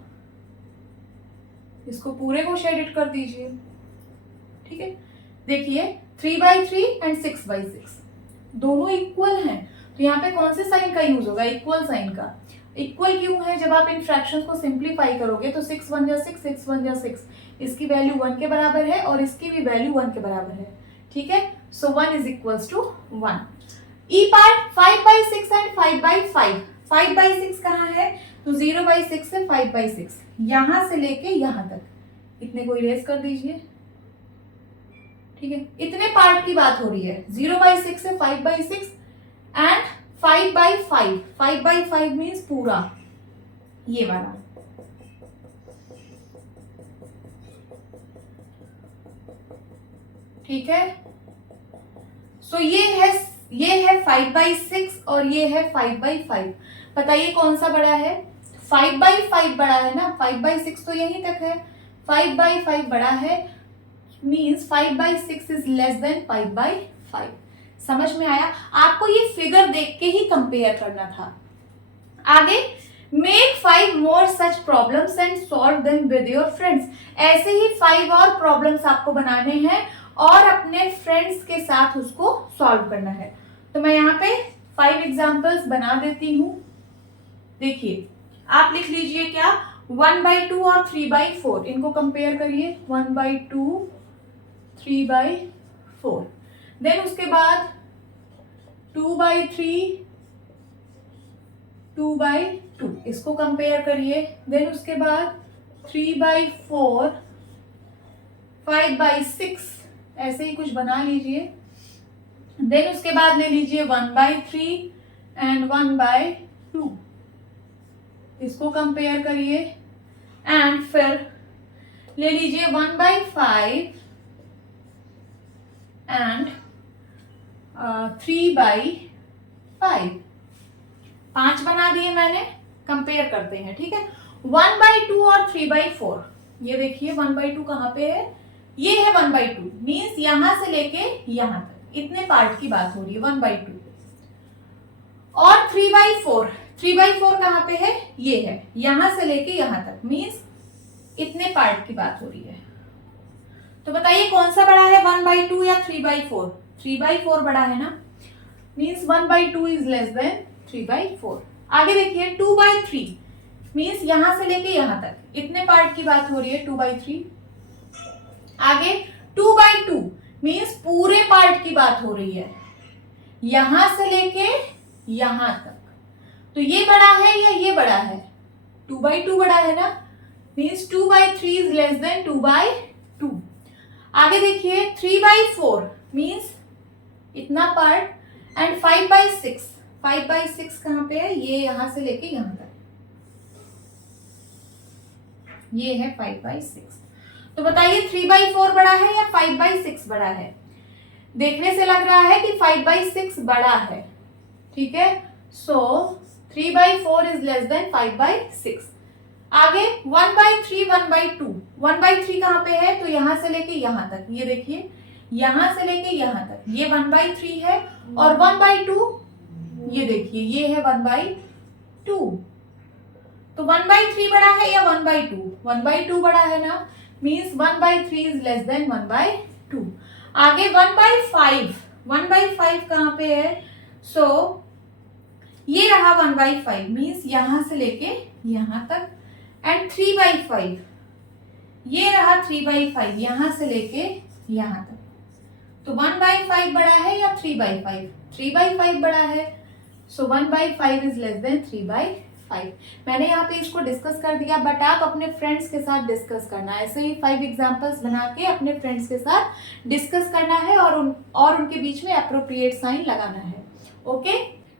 इसको पूरे को शेडेड कर दीजिए, ठीक है। देखिए 3/3 एंड 6/6 दोनों इक्वल हैं, तो यहाँ पे कौन से साइन का यूज होगा? इक्वल साइन का। इक्वल क्यों है? जब आप इन फ्रैक्शंस को सिंप्लीफाई करोगे तो 6 1 जा 6, 6 1 जा 6, इसकी वैल्यू 1 के बराबर है और इसकी भी वैल्यू 1 के बराबर है, ठीक है। So 1 is equals to 1। E part 5/6 and 5/5। 5/6 कहाँ है? तो 0/6 से 5/6, यहां से लेके यहां तक, इतने को इरेज कर दीजिए, ठीक है। इतने पार्ट की बात हो रही है, 0/6 से 5/6 एंड 5/5। 5/5 मीन्स पूरा ये वाला, ठीक है। सो ये है 5/6 और ये है 5/5। बताइए कौन सा बड़ा है? 5/5 बड़ा है ना, 5/6 तो यहीं तक है, 5/5 बड़ा है, मीन्स 5/6 इज लेस देन 5/5। समझ में आया? आपको ये फिगर देख के ही कंपेयर करना था। आगे, make 5 more such problems and solve them with your friends. ऐसे ही 5 और प्रॉब्लम्स आपको बनाने हैं और अपने फ्रेंड्स के साथ उसको सॉल्व करना है। तो मैं यहाँ पे 5 एग्जाम्पल्स बना देती हूँ। देखिए, आप लिख लीजिए क्या, 1/2 और 3/4, इनको कंपेयर करिए। 1/2 3/4, देन उसके बाद 2/3 2/2, इसको कंपेयर करिए। देन उसके बाद 3/4 5/6, ऐसे ही कुछ बना लीजिए। देन उसके बाद ले लीजिए 1/3 एंड 1/2, इसको कंपेयर करिए। एंड फिर ले लीजिए 1/5 एंड 3/5। 5 बना दिए मैंने, कंपेयर करते हैं, ठीक है। 1/2 और 3/4, ये देखिए 1/2 कहाँ पे है? ये है 1/2, मीन्स यहां से लेके यहां तक, इतने पार्ट की बात हो रही है, 1/2। और 3/4, 3/4 कहाँ पे है? ये है, यहां से लेके यहां तक, मीन्स इतने पार्ट की बात हो रही है। तो बताइए कौन सा बड़ा है, 1/2 या 3/4? 3/4 बड़ा है ना, मीन्स 1/2 इज लेस देन 3/4। आगे देखिए 2/3, मीन्स यहां से लेके यहां तक, इतने पार्ट की बात हो रही है, 2/3। आगे 2/2, मीन्स पूरे पार्ट की बात हो रही है, यहां से लेके यहां तक। तो ये बड़ा है या ये बड़ा है? 2/2 बड़ा है ना, मीन्स 2/3 इज लेस देन 2/2। आगे देखिए 3/4, मीन्स इतना पार्ट, एंड 5/6, 5/6 कहां पे है? ये यहां से लेके यहां तक, ये है 5/6। तो बताइए 3/4 बड़ा है या 5/6 बड़ा है? देखने से लग रहा है कि 5/6 बड़ा है, ठीक है। सो 3/4 इज लेस देन 5/6। आगे 1/3 1/2, 1/3 कहां पे है? तो यहां से लेके यहां तक, ये देखिए यहां से लेके यहां तक, ये 1/3 है, और 1/2 ये देखिए ये है 1/2। तो 1/3 बड़ा है या 1/2? 1/2 बड़ा है ना, मीन्स 1/3 इज लेस देन 1/2। आगे 1/5, 1/5 कहां पे है? सो ये रहा 1/5, मीन्स यहां से लेके यहां तक, एंड 3/5, ये रहा 3/5, यहां से लेके यहां तक। तो 1/5 बड़ा है या 3/5? 3/5 बड़ा है, सो 1/5 इज लेस देन 3/5। मैंने यहाँ पे इसको डिस्कस कर दिया, बट आप अपने फ्रेंड्स के साथ डिस्कस करना है। ऐसे ही 5 एग्जांपल्स बना के अपने फ्रेंड्स के साथ डिस्कस करना है और उनके बीच में अप्रोप्रिएट साइन लगाना है। Okay,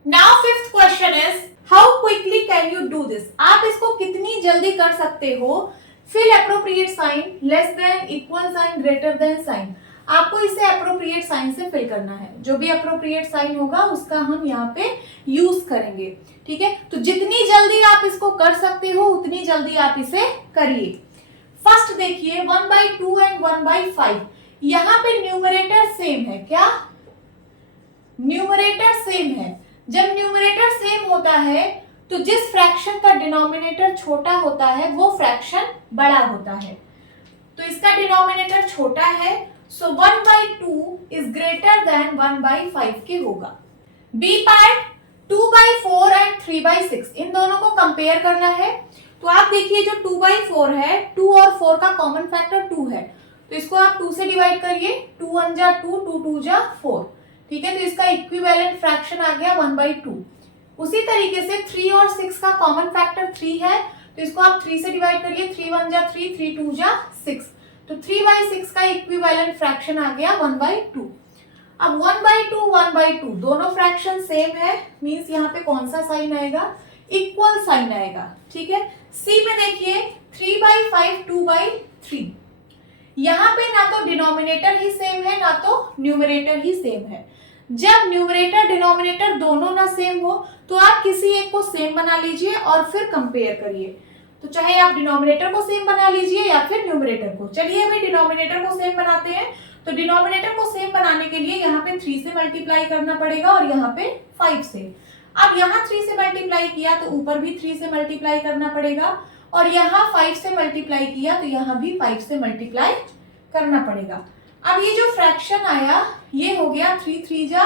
now fifth question is how quickly can you do this, आप इसको कितनी जल्दी कर सकते हो। Fill appropriate sign, less than, equal sign, greater than sign, आपको इसे अप्रोप्रिएट साइन से फिल करना है। जो भी अप्रोप्रिएट साइन होगा उसका हम यहाँ पे यूज करेंगे, ठीक है। तो जितनी जल्दी आप इसको कर सकते हो उतनी जल्दी आप इसे करिए। फर्स्ट देखिए 1/2 एंड 1/5, यहाँ पे न्यूमरेटर सेम है। क्या न्यूमरेटर सेम है? जब न्यूमरेटर सेम होता है तो जिस फ्रैक्शन का डिनोमिनेटर छोटा होता है वो फ्रैक्शन बड़ा होता है। तो इसका डिनोमिनेटर छोटा है, सो 1/2 इज ग्रेटर देन 1/5 के होगा। बी पार्ट 2/4 एंड 3/6, इन दोनों को कंपेयर करना है। तो आप देखिए जो 2/4 है, 2 और 4 का कॉमन फैक्टर 2 है, तो इसको आप 2 से डिवाइड करिए। 2 1 जा 2, 2 2 जा 4, ठीक है। तो इसका इक्विवेलेंट फ्रैक्शन आ गया 1/2। उसी तरीके से 3 और 6 का कॉमन फैक्टर 3 है, तो इसको आप 3 से डिवाइड करिए। 3 1 जा 3, 3 2 जा 6, तो 3/6 का इक्विवेलेंट फ्रैक्शन आ गया 1/2। अब 1/2 1/2 दोनों फ्रैक्शन सेम है, मींस यहाँ पे कौन सा साइन आएगा? इक्वल साइन आएगा, ठीक है। सी में देखिए 3/5 2/3, यहाँ पे ना तो डिनोमिनेटर ही सेम है ना तो न्यूमरेटर ही सेम है। जब न्यूमरेटर डिनोमिनेटर दोनों ना सेम हो तो आप किसी एक को सेम बना लीजिए और फिर कंपेयर करिए। तो चाहे आप डिनोमिनेटर को सेम बना लीजिए या फिर न्यूमरेटर को। चलिए अभी डिनोमिनेटर को सेम बनाते हैं। तो डिनोमिनेटर को सेम बनाने के लिए यहाँ पे 3 से मल्टीप्लाई करना पड़ेगा और यहाँ पे 5 से। अब यहाँ 3 से मल्टीप्लाई किया तो ऊपर भी 3 से मल्टीप्लाई करना पड़ेगा, और यहाँ 5 से मल्टीप्लाई किया तो यहाँ भी 5 से मल्टीप्लाई करना पड़ेगा। अब ये जो फ्रैक्शन आया ये हो गया 3 3 जा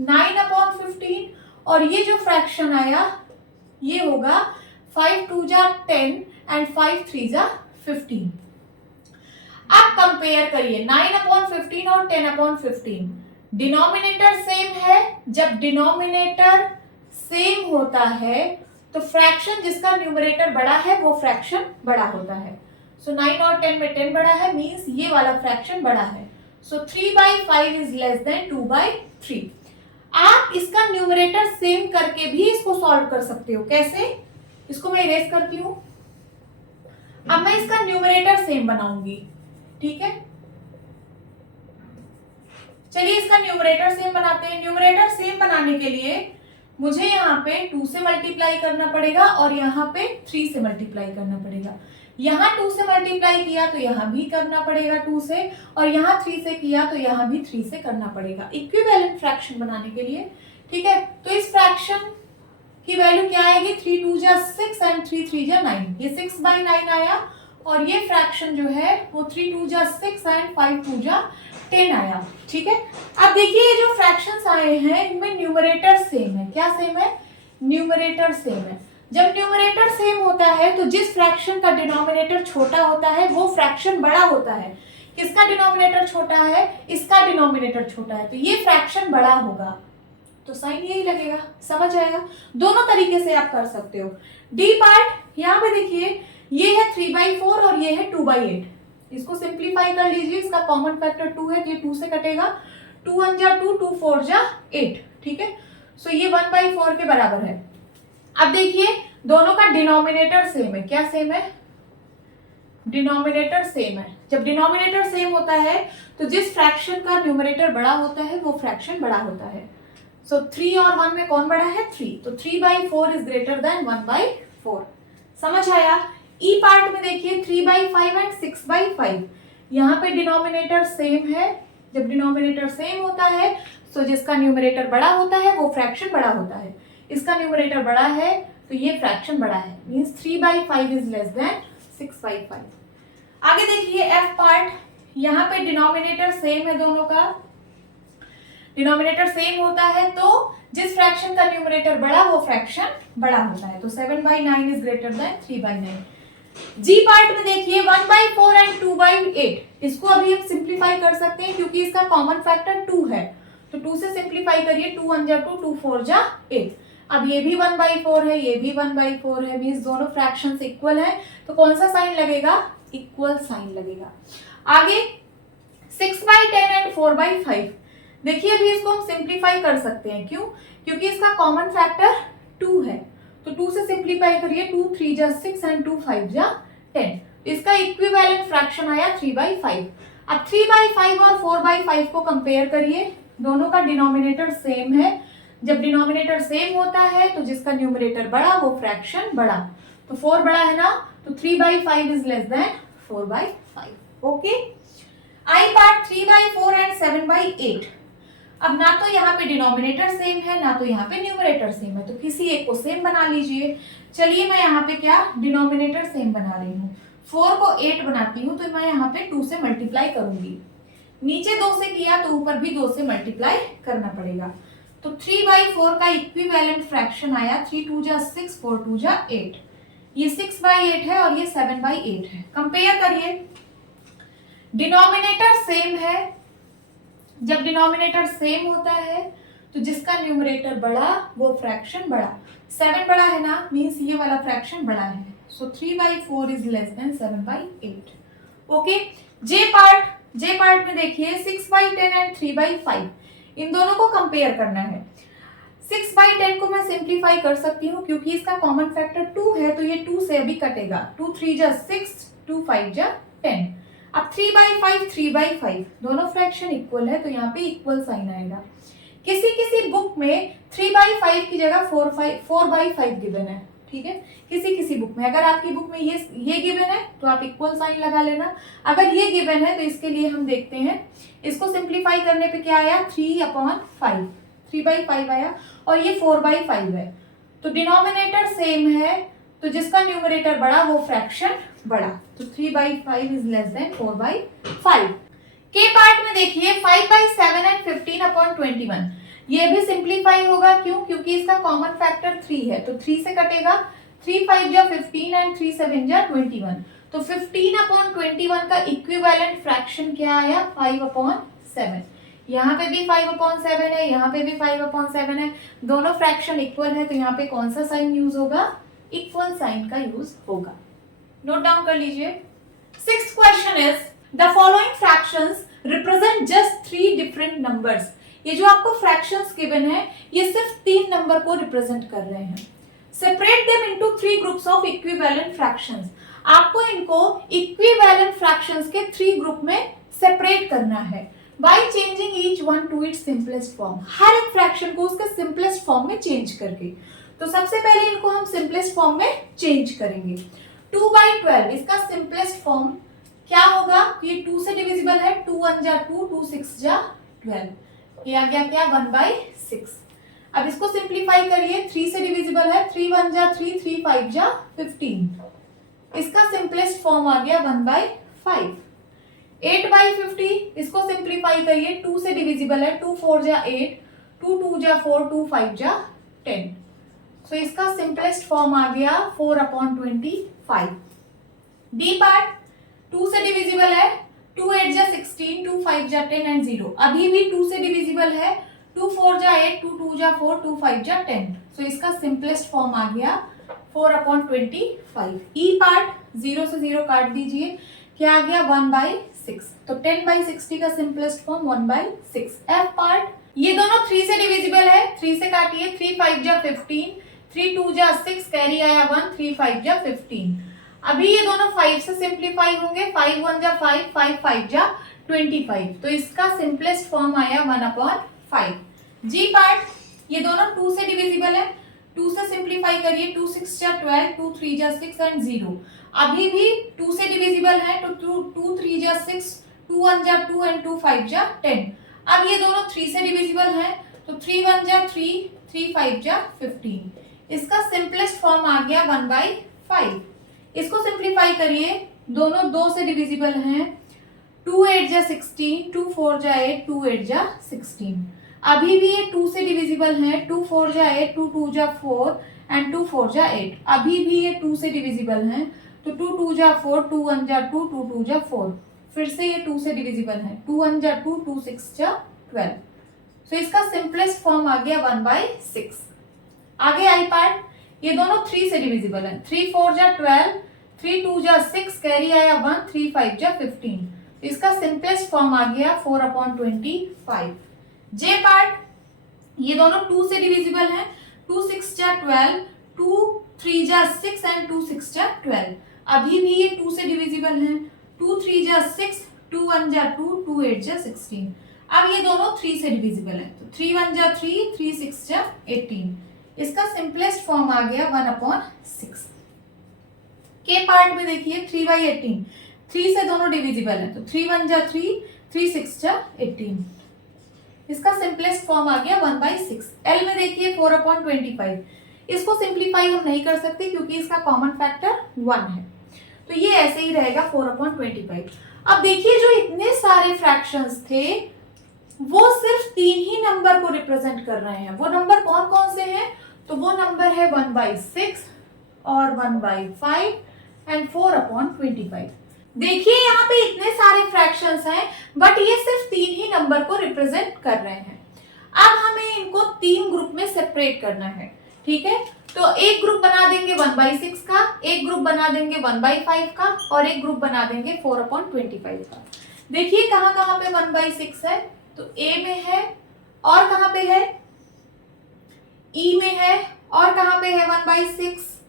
9/15, और ये जो फ्रैक्शन आया ये होगा 5 2 जा 10 एंड 5 3 जा 15। अब कंपेयर करिए 9/15 और 10/15, डिनोमिनेटर सेम है। जब डिनोमिनेटर सेम होता है तो फ्रैक्शन जिसका न्यूमरेटर बड़ा है वो फ्रैक्शन बड़ा होता है। सो 9 और 10 में 10 बड़ा है, मींस ये वाला फ्रैक्शन बड़ा है। सो 3/5 इज लेस देन 2/3। आप इसका न्यूमरेटर सेम करके भी इसको सॉल्व कर सकते हो। कैसे? इसको मैं इरेज करती हूं। अब मैं इसका न्यूमरेटर सेम बनाऊंगी, ठीक है। चलिए इसका न्यूमरेटर सेम बनाते हैं। न्यूमरेटर सेम बनाने के लिए मुझे यहाँ पे 2 से मल्टीप्लाई करना पड़ेगा और यहाँ पे 3 से मल्टीप्लाई करना पड़ेगा। यहाँ 2 से मल्टीप्लाई किया तो यहाँ भी करना पड़ेगा 2 से, और यहाँ 3 से किया तो यहाँ भी 3 से करना पड़ेगा इक्विवेलेंट फ्रैक्शन बनाने के लिए, ठीक है। तो इस फ्रैक्शन की वैल्यू क्या आएगी? 3 2 जा 6 एंड 3 3 जा 9, ये 6/9 आया। और ये फ्रैक्शन जो है वो 3 2 जा 6 एंड 5 2 जा 10 आया, ठीक है। अब देखिए ये जो फ्रैक्शंस आए हैं इनमें न्यूमरेटर सेम है। क्या सेम है? न्यूमरेटर सेम है। जब न्यूमरेटर सेम होता है तो जिस फ्रैक्शन का डिनोमिनेटर छोटा होता है वो फ्रैक्शन बड़ा होता है। किसका डिनोमिनेटर छोटा है? इसका डिनोमिनेटर छोटा है, तो ये फ्रैक्शन बड़ा होगा, तो साइन यही लगेगा। समझ आएगा? दोनों तरीके से आप कर सकते हो। डी पार्ट यहाँ पे देखिए ये है 3/4 और ये है 2/8। इसको सिंप्लीफाई कर लीजिए, इसका कॉमन फैक्टर 2 है तो ये 2 से कटेगा। 2 1 जा 2, 2 4 जा 8, ठीक है। सो ये 1/4 के बराबर है। अब देखिए दोनों का डिनोमिनेटर सेम है। क्या सेम है? डिनोमिनेटर सेम है। जब डिनोमिनेटर सेम होता है तो जिस फ्रैक्शन का न्यूमरेटर बड़ा होता है वो फ्रैक्शन बड़ा होता है। सो 3 और 1 में कौन बड़ा है? 3, तो 3/4 इज ग्रेटर देन 1/4। समझ आया? ई पार्ट में देखिए 3/5 एंड 6/5, यहाँ पे डिनोमिनेटर सेम है। जब डिनोमिनेटर सेम होता है तो जिसका न्यूमरेटर बड़ा होता है वो फ्रैक्शन बड़ा होता है। इसका न्यूमरेटर बड़ा है तो ये फ्रैक्शन बड़ा है, मींस 3/5 इज लेस देन 6/5। आगे देखिए एफ पार्ट, यहाँ पे डिनोमिनेटर सेम है दोनों का। डिनोमिनेटर सेम होता है तो जिस फ्रैक्शन का न्यूमरेटर बड़ा वो फ्रैक्शन बड़ा होता है, तो 7/9 is greater than 3/9। G part में देखिए 1/4 एंड 2/8, इसको अभी हम सिंप्लीफाई कर सकते हैं क्योंकि इसका कॉमन फैक्टर 2 है, तो 2 से सिंप्लीफाई करिए। 2 1 जा 2, 2 4 जा 8। अब ये भी 1/4 है, ये भी 1/4 है, मींस दोनों फ्रैक्शंस इक्वल है, तो कौन सा साइन लगेगा? इक्वल साइन लगेगा। आगे 6/10 एंड 4/5, देखिए अभी इसको हम सिंप्लीफाई कर सकते हैं। क्यों? क्योंकि इसका कॉमन फैक्टर 2 है, तो 2 से सिंप्लीफाई करिए, 2 3 जा 6 एंड 2 5 जा 10। इसका इक्विवेलेंट फ्रैक्शन आया 3/5। अब 3/5 और 4/5 को कंपेयर करिए, दोनों का डिनोमिनेटर सेम है। जब डिनोमिनेटर सेम होता है तो जिसका न्यूमरेटर बड़ा वो फ्रैक्शन बड़ा, तो 4 बड़ा है ना, तो 3/5 is less then 4/5। Okay, I part 3/4 and 7/8। अब ना तो यहाँ पे डिनोमिनेटर सेम है ना तो यहाँ पे न्यूमरेटर सेम है, तो किसी एक को सेम बना लीजिए। चलिए मैं यहाँ पे क्या डिनोमिनेटर सेम बना रही हूँ, 4 को 8 बनाती हूँ, तो मैं यहाँ पे 2 से मल्टीप्लाई करूंगी। नीचे 2 से किया तो ऊपर भी 2 से मल्टीप्लाई करना पड़ेगा। तो 3/4 का इक्विवेलेंट फ्रैक्शन आया 3 2 जा 6 4 2 जा 8। ये 6/8 है और ये 7/8 है। कंपेयर करिए, डिनोमिनेटर सेम है। जब डिनोमिनेटर सेम होता है तो जिसका न्यूमरेटर बड़ा वो फ्रैक्शन बड़ा। 7 बड़ा है ना, मींस ये वाला फ्रैक्शन बड़ा है। सो 3/4 is less then 7/8। Okay, J part में देखिए 6/10 एंड 3/5, इन दोनों को कंपेयर करना है। 6/10 को मैं सिंप्लीफाई कर सकती हूँ क्योंकि इसका कॉमन फैक्टर 2 है, तो ये 2 से अभी कटेगा। 2 3 जा 6, 2 5 जा 10। अब 3/5 3/5 दोनों फ्रैक्शन इक्वल है, तो यहाँ पे इक्वल साइन आएगा। किसी बुक में 3/5 की जगह 4/5 गिवन है, ठीक है। किसी बुक में, अगर आपकी बुक में ये गिवन है तो आप इक्वल साइन लगा लेना। अगर ये गिवन है तो इसके लिए हम देखते हैं, इसको सिंप्लीफाई करने पे क्या आया 3/5, 3/5 आया, और ये 4/5 है। तो डिनोमिनेटर सेम है, तो जिसका न्यूमरेटर बड़ा वो फ्रैक्शन बड़ा, तो 3/5 इज लेस देन 4/5। के पार्ट में देखिए 5/7 एंड 15/21, ये भी सिंप्लीफाई होगा। क्यों? क्योंकि इसका कॉमन फैक्टर 3 है, तो 3 से कटेगा। 3 5 जा 15 एंड 3 7 जा 21, तो 15/21 का इक्विवेलेंट फ्रैक्शन क्या आया 5/7। यहाँ पे भी 5/7 है, यहाँ पे भी 5/7 है, दोनों फ्रैक्शन इक्वल है, तो यहाँ पे कौन सा साइन यूज होगा, इक्वल साइन का यूज होगा। नोट डाउन कर लीजिए। 6th question is the following fractions represent just 3 different numbers. ये जो आपको फ्रैक्शंस गिवन है ये सिर्फ 3 नंबर को रिप्रेजेंट कर रहे हैं। Separate them into 3 groups of equivalent fractions. आपको इनको इक्विवेलेंट फ्रैक्शंस के 3 ग्रुप में सेपरेट करना है by changing each one to its simplest form. हर एक फ्रैक्शन को उसके सिंपलेस्ट फॉर्म में चेंज करके। तो सबसे पहले इनको हम सिंपलेस्ट फॉर्म में चेंज करेंगे। 2/12 इसका सिंपलेस्ट फॉर्म क्या होगा, ये 2 से डिविजिबल है, 2 1 जा 2, 2 6 जा 12, ये आ गया क्या 1/6। अब इसको सिंप्लीफाई करिए, 3 से डिविजिबल है, 3 1 जा 3, 3 5 जा 15, इसका सिंपलेस्ट फॉर्म आ गया 1/5। 8/50 इसको सिंप्लीफाई करिए, 2 से डिविजिबल है, 2 4 जा 8, 2 2 जा 4, 2 5 जा 10, सो इसका सिंपलेस्ट फॉर्म आ गया 4/25। डी पार्ट 2 से डिविजिबल है, 2 8 जा 16, 2 5 जा 10 एंड 0, अभी भी 2 से डिविजिबल है, 2 4 जा 8, 2 2 जा 4, 2 5 जा 10, सो इसका सिंपलेस्ट फॉर्म आ गया 4/25। ई पार्ट 0 से 0 काट दीजिए, क्या आ गया 1/6, तो 10/60 का सिंपलेस्ट फॉर्म 1/6। एफ पार्ट ये दोनों 3 से डिविजिबल है, 3 से काटिए, 3 5 जा 15, 3 2 जा 6, कैरी आया 1, 3 5 जा 15। अभी ये दोनों 5 से सिंप्लीफाई होंगे, 5 1 जा 5, 5 5 जा 25, तो इसका सिंपलेस्ट फॉर्म आया 1/5। जी पार्ट ये दोनों 2 से डिविजिबल है, 2 से सिंप्लीफाई करिए, 2 6 जा 12, 2 3 जा 6 एंड 0, अभी भी 2 से डिविजिबल है, तो 2 3 जा 6, 2 1 जा 2 एंड 2 5 जा 10। अब ये दोनों 3 से डिविजिबल है, तो 3 1 जा 3, 3 5 जा 15, इसका सिंपलेस्ट फॉर्म आ गया 1/5। इसको सिंप्लीफाई करिए, दोनों 2 से डिविजिबल हैं, 2 8 जा 16, 2 4 जा 8, 2 8 जा 16, अभी भी ये 2 से डिविजिबल हैं, 2 4 जा 8, 2 2 जा 4 एंड 2 4 जा 8, अभी भी ये 2 से डिविजिबल हैं, तो 2 2 जा 4, 2 1 जा 2, 2 2 जा 4, फिर से ये 2 से डिविजिबल है, 2 1 जा 2, 2 6 जा 12, सो इसका सिंपलेस्ट फॉर्म आ गया 1/6। आगे आई पार्ट ये दोनों 3 से डिविजिबल है, 3 4 जा 12, 3 2 जा 6, कैरी आया 1, 3 5 जा 15, इसका सिंपलेस्ट फॉर्म आ गया 4/25। जे पार्ट ये दोनों 2 से डिविजिबल है, 2 6 जा 12, 2 3 जा 6 एंड 2 6 जा 12। अभी भी ये 2 से डिविजिबल है। 2 3 जा 6, 2 1 जा 2, 2 8 जा 16। अब ये दोनों 3 से डिविजिबल है, तो 3 1 जा 3, 3 6 जा 18। इसका सिंपलेस्ट फॉर्म आ गया 1/6। के पार्ट में देखिए 3/18, 3 से दोनों डिविजिबल है, तो 3 1 जा 3, 3 6 जा 18। इसका सिंपलेस्ट फॉर्म आ गया 1/6। एल में देखिए 4/25। इसको सिंप्लीफाई हम नहीं कर सकते क्योंकि इसका कॉमन फैक्टर 1 है, तो ये ऐसे ही रहेगा 4/25। अब देखिए जो इतने सारे फ्रैक्शंस थे वो सिर्फ 3 ही नंबर को रिप्रेजेंट कर रहे हैं। वो नंबर कौन कौन से हैं? तो वो नंबर है 1/6 और 1/5 एंड 4/25। देखिए यहाँ पे इतने सारे फ्रैक्शंस हैं बट ये सिर्फ 3 ही नंबर को रिप्रेजेंट कर रहे हैं। अब हमें इनको 3 ग्रुप में सेपरेट करना है, ठीक है? तो एक ग्रुप बना देंगे 1/6 का, एक ग्रुप बना देंगे 1/5 का और एक ग्रुप बना देंगे 4/25 का। देखिए कहाँ कहाँ पे 1/6 है, तो ए में है और कहाँ पे है, ई में है और कहाँ पे है 1/6,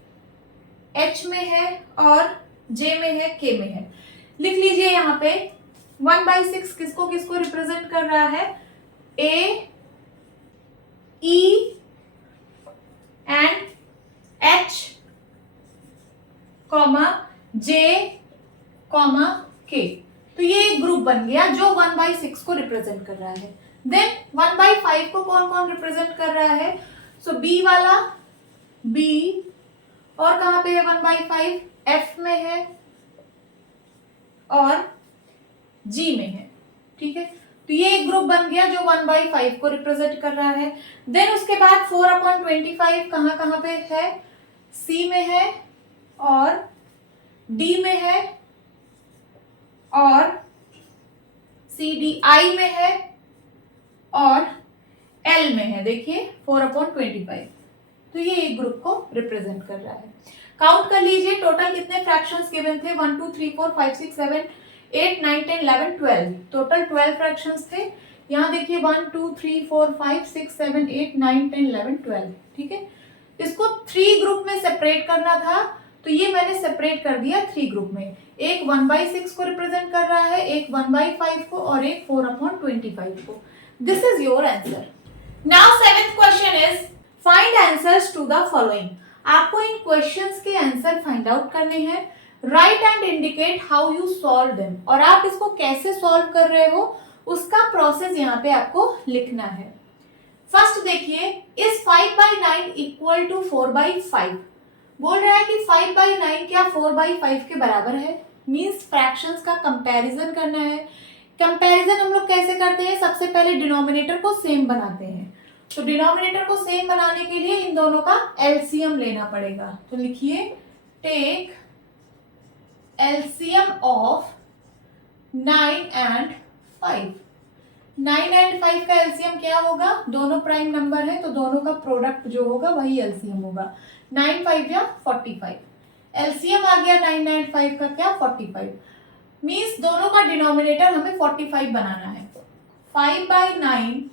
एच में है और जे में है, के में है। लिख लीजिए यहाँ पे 1/6 किसको किसको रिप्रेजेंट कर रहा है, A, E and H comma J comma K. तो ये एक ग्रुप बन गया जो 1/6 को रिप्रेजेंट कर रहा है। देन 1/5 को कौन कौन रिप्रेजेंट कर रहा है, सो बी वाला बी और कहां पे है 1/5, एफ में है और जी में है, ठीक है? तो ये एक ग्रुप बन गया जो 1/5 को रिप्रेजेंट कर रहा है। देन उसके बाद 4/25 कहां कहां पे है, सी में है और डी में है और सी डी आई में है और एल में है। देखिए 4/25, तो ये एक ग्रुप को रिप्रेजेंट कर रहा है। काउंट कर लीजिए टोटल कितने फ्रैक्शंस गिवन थे, 1 2 3 4 5 6 7 8 9 10 11 12। टोटल 12 फ्रैक्शंस थे। यहाँ देखिए 1 2 3 4 5 6 7 8 9 10 11 12, ठीक है? इसको 3 ग्रुप में सेपरेट करना था, तो ये मैंने सेपरेट कर दिया 3 ग्रुप में। एक 1/6 को रिप्रेजेंट कर रहा है, एक 1/5 को और एक 4/25 को। This is your answer. Now 7th question is find answers to the following. आपको इन क्वेश्चंस के आंसर फाइंड आउट करने हैं। Write and indicate how you solve them, और आप इसको कैसे सॉल्व कर रहे हो उसका प्रोसेस यहाँ पे आपको लिखना है। फर्स्ट देखिए, इज 5/9 इक्वल टू 4/5। बोल रहा है कि 5/9 क्या 4/5 के बराबर है, मीन्स फ्रैक्शंस का कंपैरिजन करना है। कंपैरिजन हम लोग कैसे करते हैं, सबसे पहले डिनोमिनेटर को सेम बनाते हैं। तो डिनोमिनेटर को सेम बनाने के लिए इन दोनों का एलसीएम लेना पड़ेगा। तो लिखिए take LCM of 9 and 5। 9 and 5 का एलसीएम क्या होगा, दोनों प्राइम नंबर है तो दोनों का प्रोडक्ट जो होगा वही एलसीएम होगा। 9 5 या 45। एलसीएम आ गया 9 एंड 5 का क्या, 45। मीन्स दोनों का डिनोमिनेटर हमें 45 बनाना है। 5/9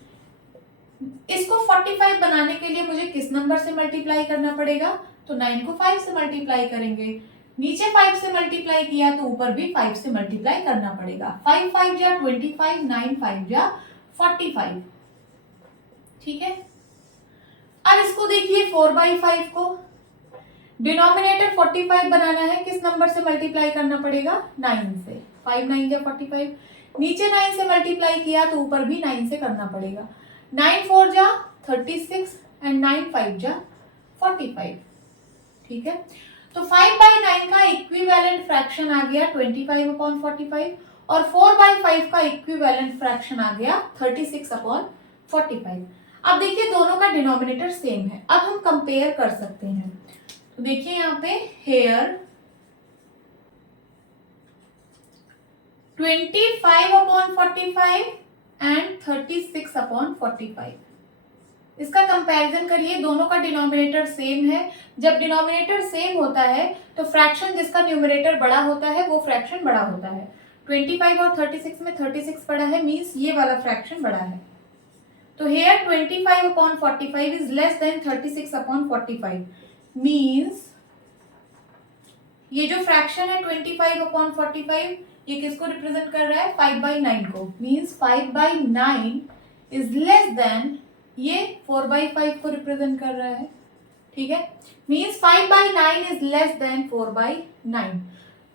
इसको 45 बनाने के लिए मुझे किस नंबर से मल्टीप्लाई करना पड़ेगा, तो 9 को 5 से मल्टीप्लाई करेंगे। नीचे 5 से मल्टीप्लाई किया तो ऊपर भी 5 से मल्टीप्लाई करना पड़ेगा। 5 5 जा 25, 9 5 जा 45, ठीक है? अब इसको देखिए 4/5 को डिनोमिनेटर 45 बनाना है, किस नंबर से मल्टीप्लाई करना पड़ेगा, 9 से। 5 9 जा 45, नीचे 9 से मल्टीप्लाई किया तो ऊपर भी 9 से करना पड़ेगा। 9 4 जा 36 एंड 9 5 जा 45, ठीक है? तो 5/9 का इक्विवेलेंट फ्रैक्शन आ गया 25/45 और 4/5 का इक्विवेलेंट फ्रैक्शन आ गया 36/45। अब देखिए दोनों का डिनोमिनेटर सेम है, अब हम कंपेयर कर सकते हैं। तो देखिए यहाँ पे हेयर 25/45 एंड 36/45, इसका कंपैरिजन करिए। दोनों का डिनोमिनेटर सेम है। जब डिनोमिनेटर सेम होता है तो फ्रैक्शन जिसका न्यूमरेटर बड़ा होता है वो फ्रैक्शन बड़ा होता है। 25 और 36 में 36 बड़ा है, मीन्स ये वाला फ्रैक्शन बड़ा है। तो here 25/45 is less than 36/45। Means ये जो फ्रैक्शन है 25/45 ये किसको रिप्रेजेंट कर रहा है? 5/9 को। मीन्स 5/9 इज लेस देन ये 4/5 को रिप्रेजेंट कर रहा है। ठीक है, मीन्स 5/9 इज लेस देन 4/9।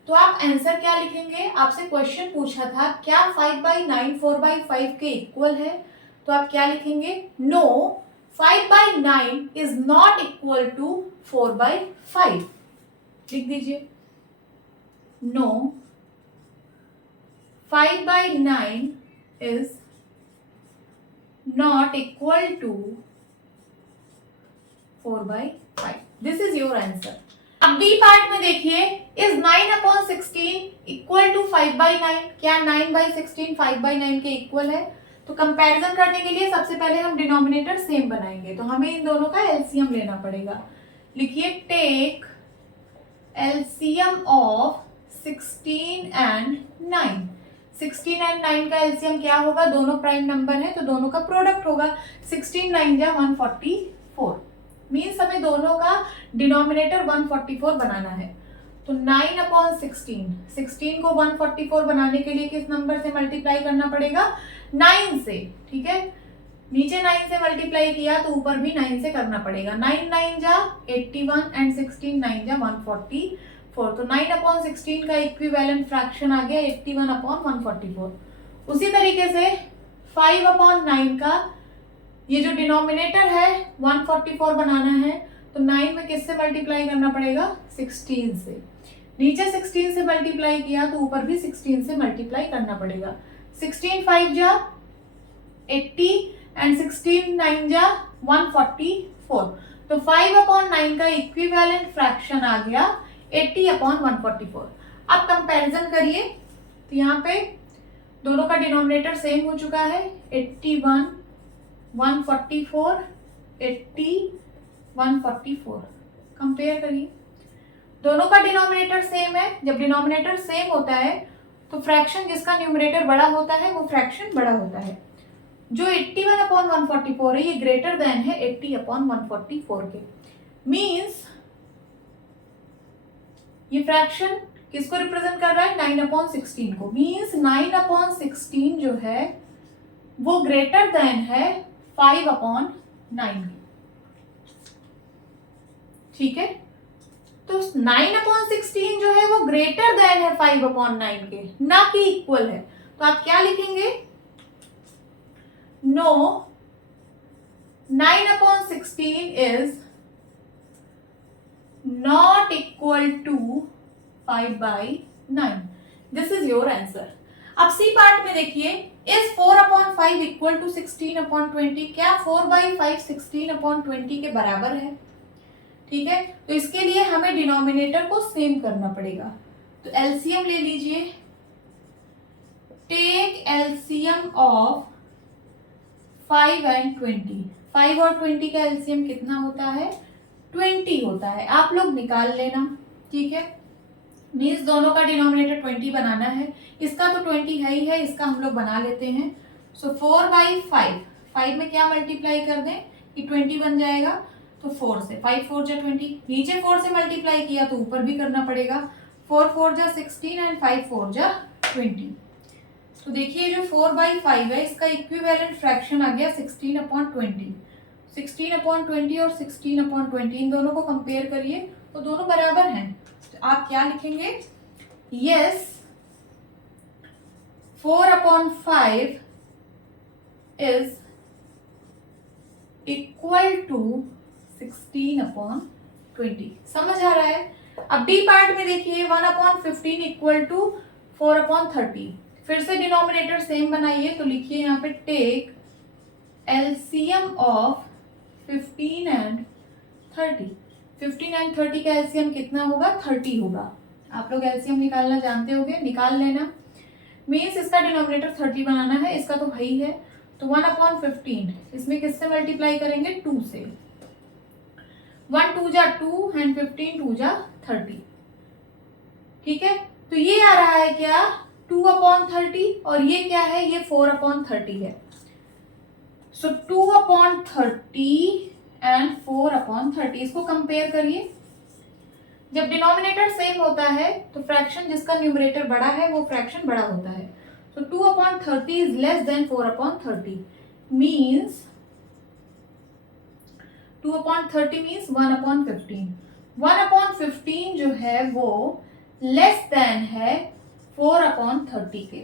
तो आप आंसर क्या लिखेंगे? आपसे क्वेश्चन पूछा था क्या 5/9 4/5 के इक्वल है, तो आप क्या लिखेंगे? No, 5/9 is not equal to 4/5। लिख दीजिए, no 5/9 is not equal to 4/5। This is your answer. अब बी पार्ट में देखिए, इज 9/16 इक्वल टू 5/9? क्या 9/16 5/9 के इक्वल है? तो कंपैरिजन करने के लिए सबसे पहले हम डिनोमिनेटर सेम बनाएंगे, तो हमें इन दोनों का एलसीएम लेना पड़ेगा। लिखिए, take LCM of 16 and 9। 16 and 9 का एलसीएम क्या होगा? दोनों प्राइम नंबर है तो दोनों का प्रोडक्ट होगा। 16 9 जा 144। मीन्स हमें दोनों का डिनोमिनेटर 144 बनाना है। तो 9/16, 16 को 144 बनाने के लिए किस नंबर से मल्टीप्लाई करना पड़ेगा? 9 से। ठीक है, नीचे 9 से मल्टीप्लाई किया तो ऊपर भी 9 से करना पड़ेगा। 9 9 जा 81 एंड 16 9 जा 144। तो 9/16 का इक्विवेलेंट फ्रैक्शन आ गया 81/144। उसी तरीके से 5/9 का ये जो डिनोमिनेटर है 144 बनाना है, तो 9 में किससे मल्टीप्लाई करना पड़ेगा? 16 से। नीचे 16 से मल्टीप्लाई किया तो ऊपर भी 16 से मल्टीप्लाई करना पड़ेगा। 16 5 जा 80 एंड 16 9 जा 144। तो 5/9 का इक्विवेलेंट फ्रैक्शन आ गया 80/144। अब कंपैरिजन करिए, तो यहाँ पे दोनों का डिनोमिनेटर सेम हो चुका है। 81 144 80 144। कंपेयर करिए, दोनों का डिनोमिनेटर सेम है। जब डिनोमिनेटर सेम होता है तो फ्रैक्शन जिसका न्यूमरेटर बड़ा होता है वो फ्रैक्शन बड़ा होता है। जो 81/144 है ये ग्रेटर देन है 80/144 के। मीन्स ये फ्रैक्शन किसको रिप्रेजेंट कर रहा है? 9/16 को। मीन्स 9/16 जो है वो ग्रेटर देन है 5/9। ठीक है, तो 9/16 जो है वो ग्रेटर देन है 5/9 के, ना कि इक्वल है। तो आप क्या लिखेंगे? No, 9/16 is not equal to 5/9। This is your answer. अब सी पार्ट में देखिए, इज 4/5 इक्वल टू 16/20? क्या 4/5 16/20 के बराबर है? ठीक है, तो इसके लिए हमें डिनोमिनेटर को सेम करना पड़ेगा। तो एलसीएम ले लीजिए, टेक एलसीएम ऑफ 5 एंड 20। 5 और 20 का एलसीएम कितना होता है? 20 होता है। आप लोग निकाल लेना। ठीक है, मीन्स दोनों का डिनोमिनेटर 20 बनाना है। इसका तो 20 है ही है, इसका हम लोग बना लेते हैं। सो 4/5, 5 में क्या मल्टीप्लाई कर दें कि 20 बन जाएगा? तो 4 से, 5 4 जा 20। नीचे 4 से मल्टीप्लाई किया तो ऊपर भी करना पड़ेगा। 4 4 जा 16 एंड 5 4 जा 20। तो देखिए जो 4/5 है इसका इक्विवेलेंट फ्रैक्शन आ गया 16/20। 16/20 और 16/20 इन दोनों को कंपेयर करिए तो दोनों बराबर हैं। तो आप क्या लिखेंगे? Yes, 4/5 is equal to 16/20। समझ आ रहा है? अब डी पार्ट में देखिए, 1/15 इक्वल टू 4/30। फिर से डिनोमिनेटर सेम बनाइए, तो लिखिए यहाँ पे take LCM of 15 and 30। 15 and 30 का एलसीएम कितना होगा? 30 होगा। आप लोग एलसीएम निकालना जानते होंगे, निकाल लेना। मीन्स इसका डिनोमिनेटर 30 बनाना है, इसका तो है ही है। तो 1/15 इसमें किससे मल्टीप्लाई करेंगे? 2 से। 1 2 जा 2 एंड 15 2 जा 30। ठीक है, तो ये आ रहा है क्या? 2/30 और ये क्या है? ये 4/30 है। सो 2/30 एंड 4/30। इसको कंपेयर करिए। जब डिनोमिनेटर सेम होता है तो फ्रैक्शन जिसका न्यूमरेटर बड़ा है वो फ्रैक्शन बड़ा होता है। तो 2/30 is less then 4/30 means 2/30 means 1/15। 1/15 जो है वो लेस देन है 4/30 के।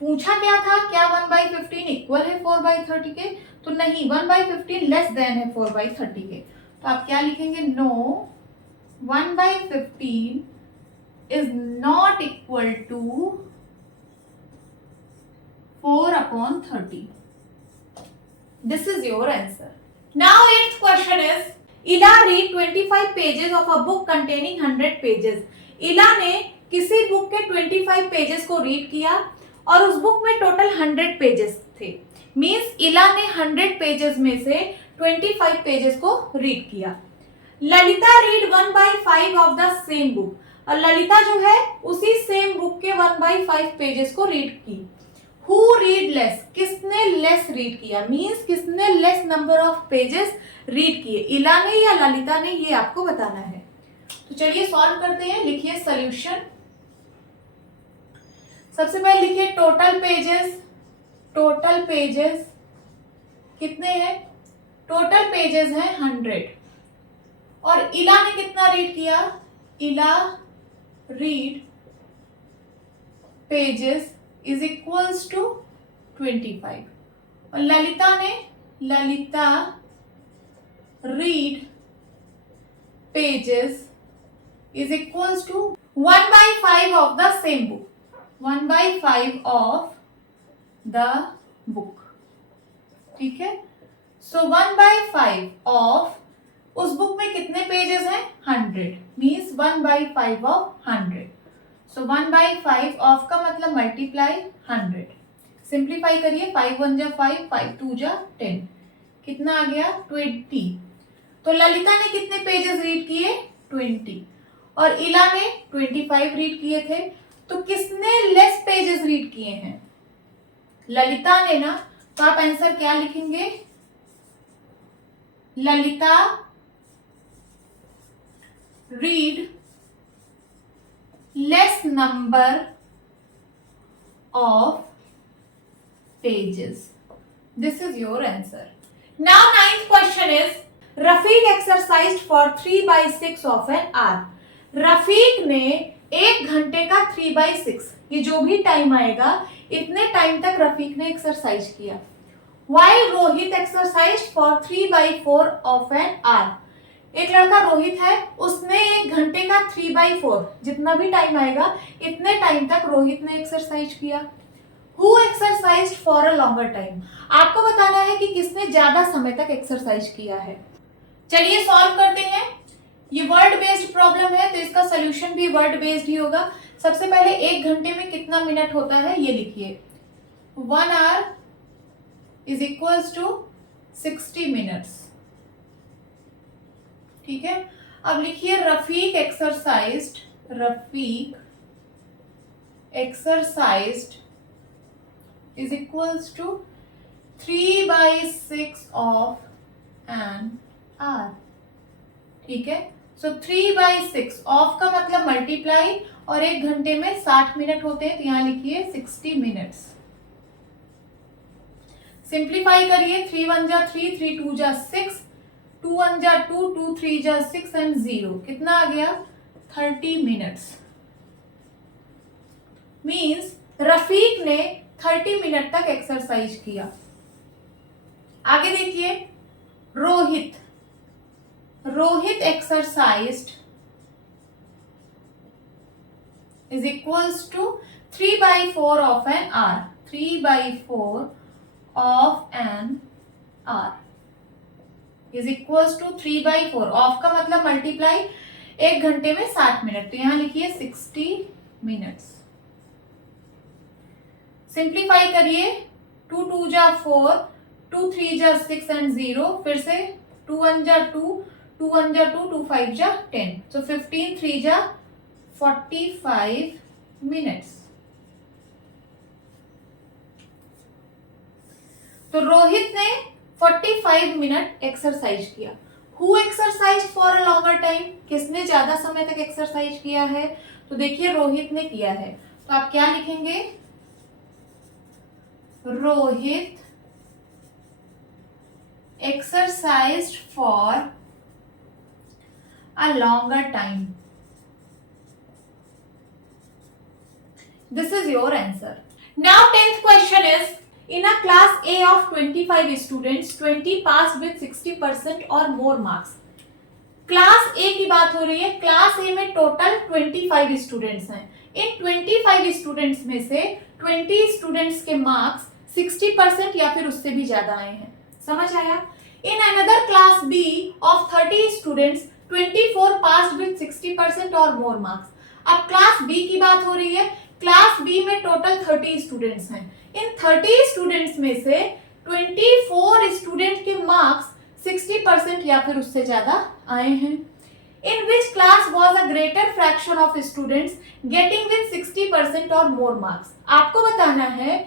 पूछा क्या था, क्या 1/15 इक्वल है 4/30 के? तो नहीं, 1/15 लेस देन है 4/30 के। तो आप क्या लिखेंगे? No, 1/15 is not equal to 4/30। This is your answer. Now, eighth question is, Ila read 25 pages of a book containing 100 pages. इला ने किसी बुक के 25 पेजेस को रीड किया और उस बुक में टोटल 100 पेजेस थे। मीन्स इला ने 100 पेजेस में से 25 पेजेस को रीड किया। Lalita read 1/5 of the same book, और ललिता जो है उसी सेम बुक के 1/5 पेजेस को रीड की। Who read less? किसने लेस रीड किया? मीन्स किसने less number of pages read किए, इला ने या ललिता ने? ये आपको बताना है। तो चलिए सॉल्व करते हैं। लिखिए सॉल्यूशन। सबसे पहले लिखिए टोटल पेजेस। टोटल पेजेस कितने हैं? टोटल पेजेस हैं 100। और इला ने कितना रीड किया? Ila read pages is equals to 25। और Lalita read pages is equals to 1/5 of the same book. 1/5 of the book, ठीक है। सो 1/5 ऑफ, उस बुक में कितने पेजेस हैं? 100 मीन्स 1/5 ऑफ 100। सो 1/5 ऑफ का मतलब मल्टीप्लाई 100। सिंप्लीफाई करिए, 5 1 जा 5, 5 2 जा 10, कितना आ गया? 20। तो ललिता ने कितने पेजेस रीड किए? 20। और इला ने 25 रीड किए थे। तो किसने लेस पेजेस रीड किए हैं? ललिता ने ना। तो आप आंसर क्या लिखेंगे? Lalita read less number of pages. This is your answer. Now, ninth question is, Rafiq exercised for 3/6 of an hour. Rafiq ने 1 घंटे का 3/6, ये जो भी टाइम आएगा इतने टाइम तक रफीक ने एक्सरसाइज किया। While Rohit exercised for 3/4 of an hour. एक लड़का रोहित है, उसने 1 घंटे का 3/4, जितना भी टाइम आएगा इतने टाइम तक रोहित ने एक्सरसाइज किया। Who exercised for a longer time? आपको बताना है कि किसने ज्यादा समय तक एक्सरसाइज किया है। चलिए सॉल्व करते हैं। ये वर्ड बेस्ड प्रॉब्लम है तो इसका सोल्यूशन भी वर्ड बेस्ड ही होगा। सबसे पहले 1 घंटे में कितना मिनट होता है ये लिखिए। 1 hour is equals to 60 minutes, ठीक है। अब लिखिए Rafiq exercised is equals to 3/6 of an hour, ठीक है। सो 3/6 ऑफ का मतलब मल्टीप्लाई, और 1 घंटे में 60 मिनट होते हैं तो यहां लिखिए 60 मिनट्स। सिंप्लीफाई करिए, 3 1 जा 3, 3 2 जा 6, 2 1 जा 2, 2 3 जा 6 एंड 0, कितना आ गया? 30 मिनट्स। मीन्स रफीक ने 30 मिनट तक एक्सरसाइज किया। आगे देखिए, Rohit exercised is equals to 3/4 of an hour. 3/4 of an hour is equals to 3/4 of का मतलब मल्टीप्लाई, 1 घंटे में 60 मिनट तो यहां लिखिए 60 मिनट्स। सिंप्लीफाई करिए, 2 2 जा 4, 2 3 जा 6 एंड 0, फिर से 2 1 जा 2, 2 1 जा 2, 2 5 जा 10, so 15 3 जा 45 मिनट्स। तो रोहित ने 45 मिनट एक्सरसाइज किया। Who exercise for a longer time, किसने ज्यादा समय तक एक्सरसाइज किया है? तो देखिए रोहित ने किया है, तो आप क्या लिखेंगे? Rohit exercised for a longer time. This is your answer. Now 10th question is, in a class A of 25 students, 20 passed with 60% or more marks. Class ए की बात हो रही है। क्लास ए में टोटल 25 स्टूडेंट्स हैं। इन 25 स्टूडेंट्स में से 20 स्टूडेंट्स के मार्क्स 60% या फिर उससे भी ज्यादा आए हैं। समझ आया? In another class B of 30 students 24 passed with 60% और मोर मार्क्स। अब क्लास बी की बात हो रही है। क्लास बी में टोटल 30 स्टूडेंट्स हैं। इन 30 स्टूडेंट्स में से 24 स्टूडेंट के मार्क्स 60% या फिर उससे ज्यादा आए हैं। In which class was a greater fraction of students getting with 60% और मोर मार्क्स। आपको बताना है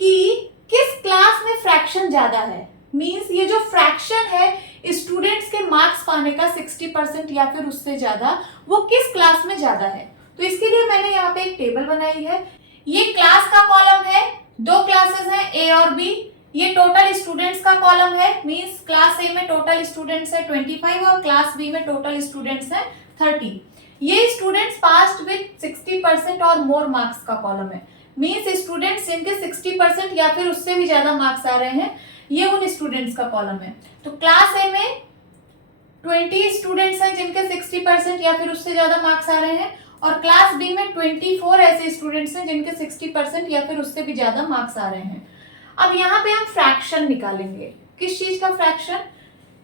कि किस क्लास में फ्रैक्शन ज्यादा है। मींस ये जो फ्रैक्शन है स्टूडेंट्स के मार्क्स पाने का 60% या फिर उससे ज्यादा, वो किस क्लास में ज्यादा है। तो इसके लिए मैंने यहाँ पे एक टेबल बनाई है। ये क्लास का कॉलम है, दो क्लासेस हैं ए और बी। ये टोटल स्टूडेंट्स का कॉलम है, मींस क्लास ए में टोटल स्टूडेंट्स है 25 और क्लास बी में टोटल स्टूडेंट्स है 30। ये स्टूडेंट्स पास्ड विद 60% और मोर मार्क्स का कॉलम है, मींस स्टूडेंट्स जिनके 60% या फिर उससे भी ज्यादा मार्क्स आ रहे हैं, ये उन स्टूडेंट्स का कॉलम है। तो क्लास ए में 20 स्टूडेंट्स हैं जिनके 60% या फिर उससे ज्यादा मार्क्स आ रहे हैं, और क्लास बी में 24 ऐसे स्टूडेंट्स हैं जिनके 60% या फिर उससे भी ज्यादा मार्क्स आ रहे हैं। अब यहाँ पे हम फ्रैक्शन निकालेंगे। किस चीज का फ्रैक्शन?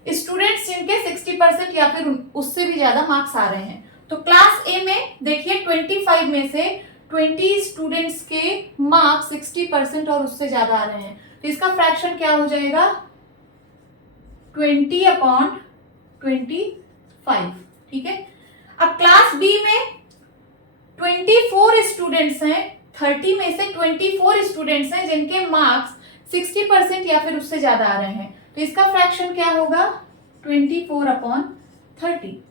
स्टूडेंट्स जिनके 60% या फिर उससे भी ज्यादा मार्क्स आ रहे हैं। तो क्लास ए में देखिए 25 में से 20 स्टूडेंट्स के मार्क्स 60% और उससे ज्यादा आ रहे हैं, तो इसका फ्रैक्शन क्या हो जाएगा? 20/25। ठीक है। अब क्लास बी में 24 स्टूडेंट्स हैं, 30 में से 24 स्टूडेंट्स हैं जिनके मार्क्स 60% या फिर उससे ज्यादा आ रहे हैं, तो इसका फ्रैक्शन क्या होगा? 24/30।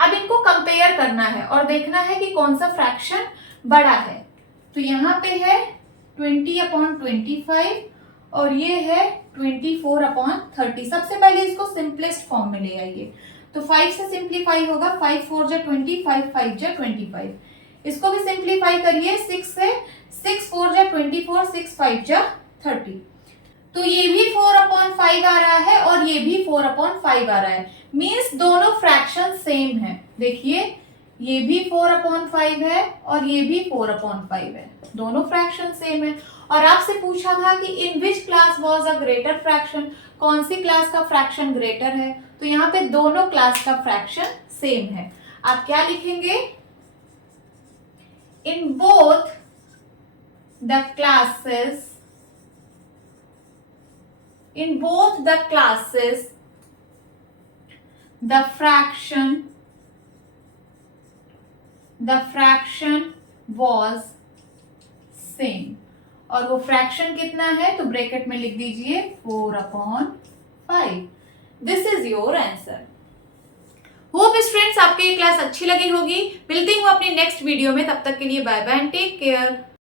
अब इनको कंपेयर करना है और देखना है कि कौन सा फ्रैक्शन बड़ा है। तो यहाँ पे है 20/25 और ये है 24/30। सबसे पहले इसको सिंपलेस्ट फॉर्म में ले आइए। तो 5 से सिंप्लीफाई होगा, 5 4 जा 20, 5 5 जा 25। इसको भी सिंप्लीफाई करिए 6 से, 6 4 जा 24, 6 5 जा 30। तो ये भी 4/5 आ रहा है और ये भी 4/5 आ रहा है, मींस दोनों फ्रैक्शन सेम है। देखिए ये भी 4/5 है और ये भी 4/5 है, दोनों फ्रैक्शन सेम है। और आपसे पूछा था कि in which class was a greater fraction, कौन सी क्लास का फ्रैक्शन ग्रेटर है, तो यहाँ पे दोनों क्लास का फ्रैक्शन सेम है। आप क्या लिखेंगे? In both the classes, in both the classes the fraction was same। और वो फ्रैक्शन कितना है? तो ब्रैकेट में लिख दीजिए 4/5। This is your answer. Hope students आपको ये क्लास अच्छी लगी होगी। मिलती हूँ अपनी नेक्स्ट वीडियो में, तब तक के लिए bye bye and take care.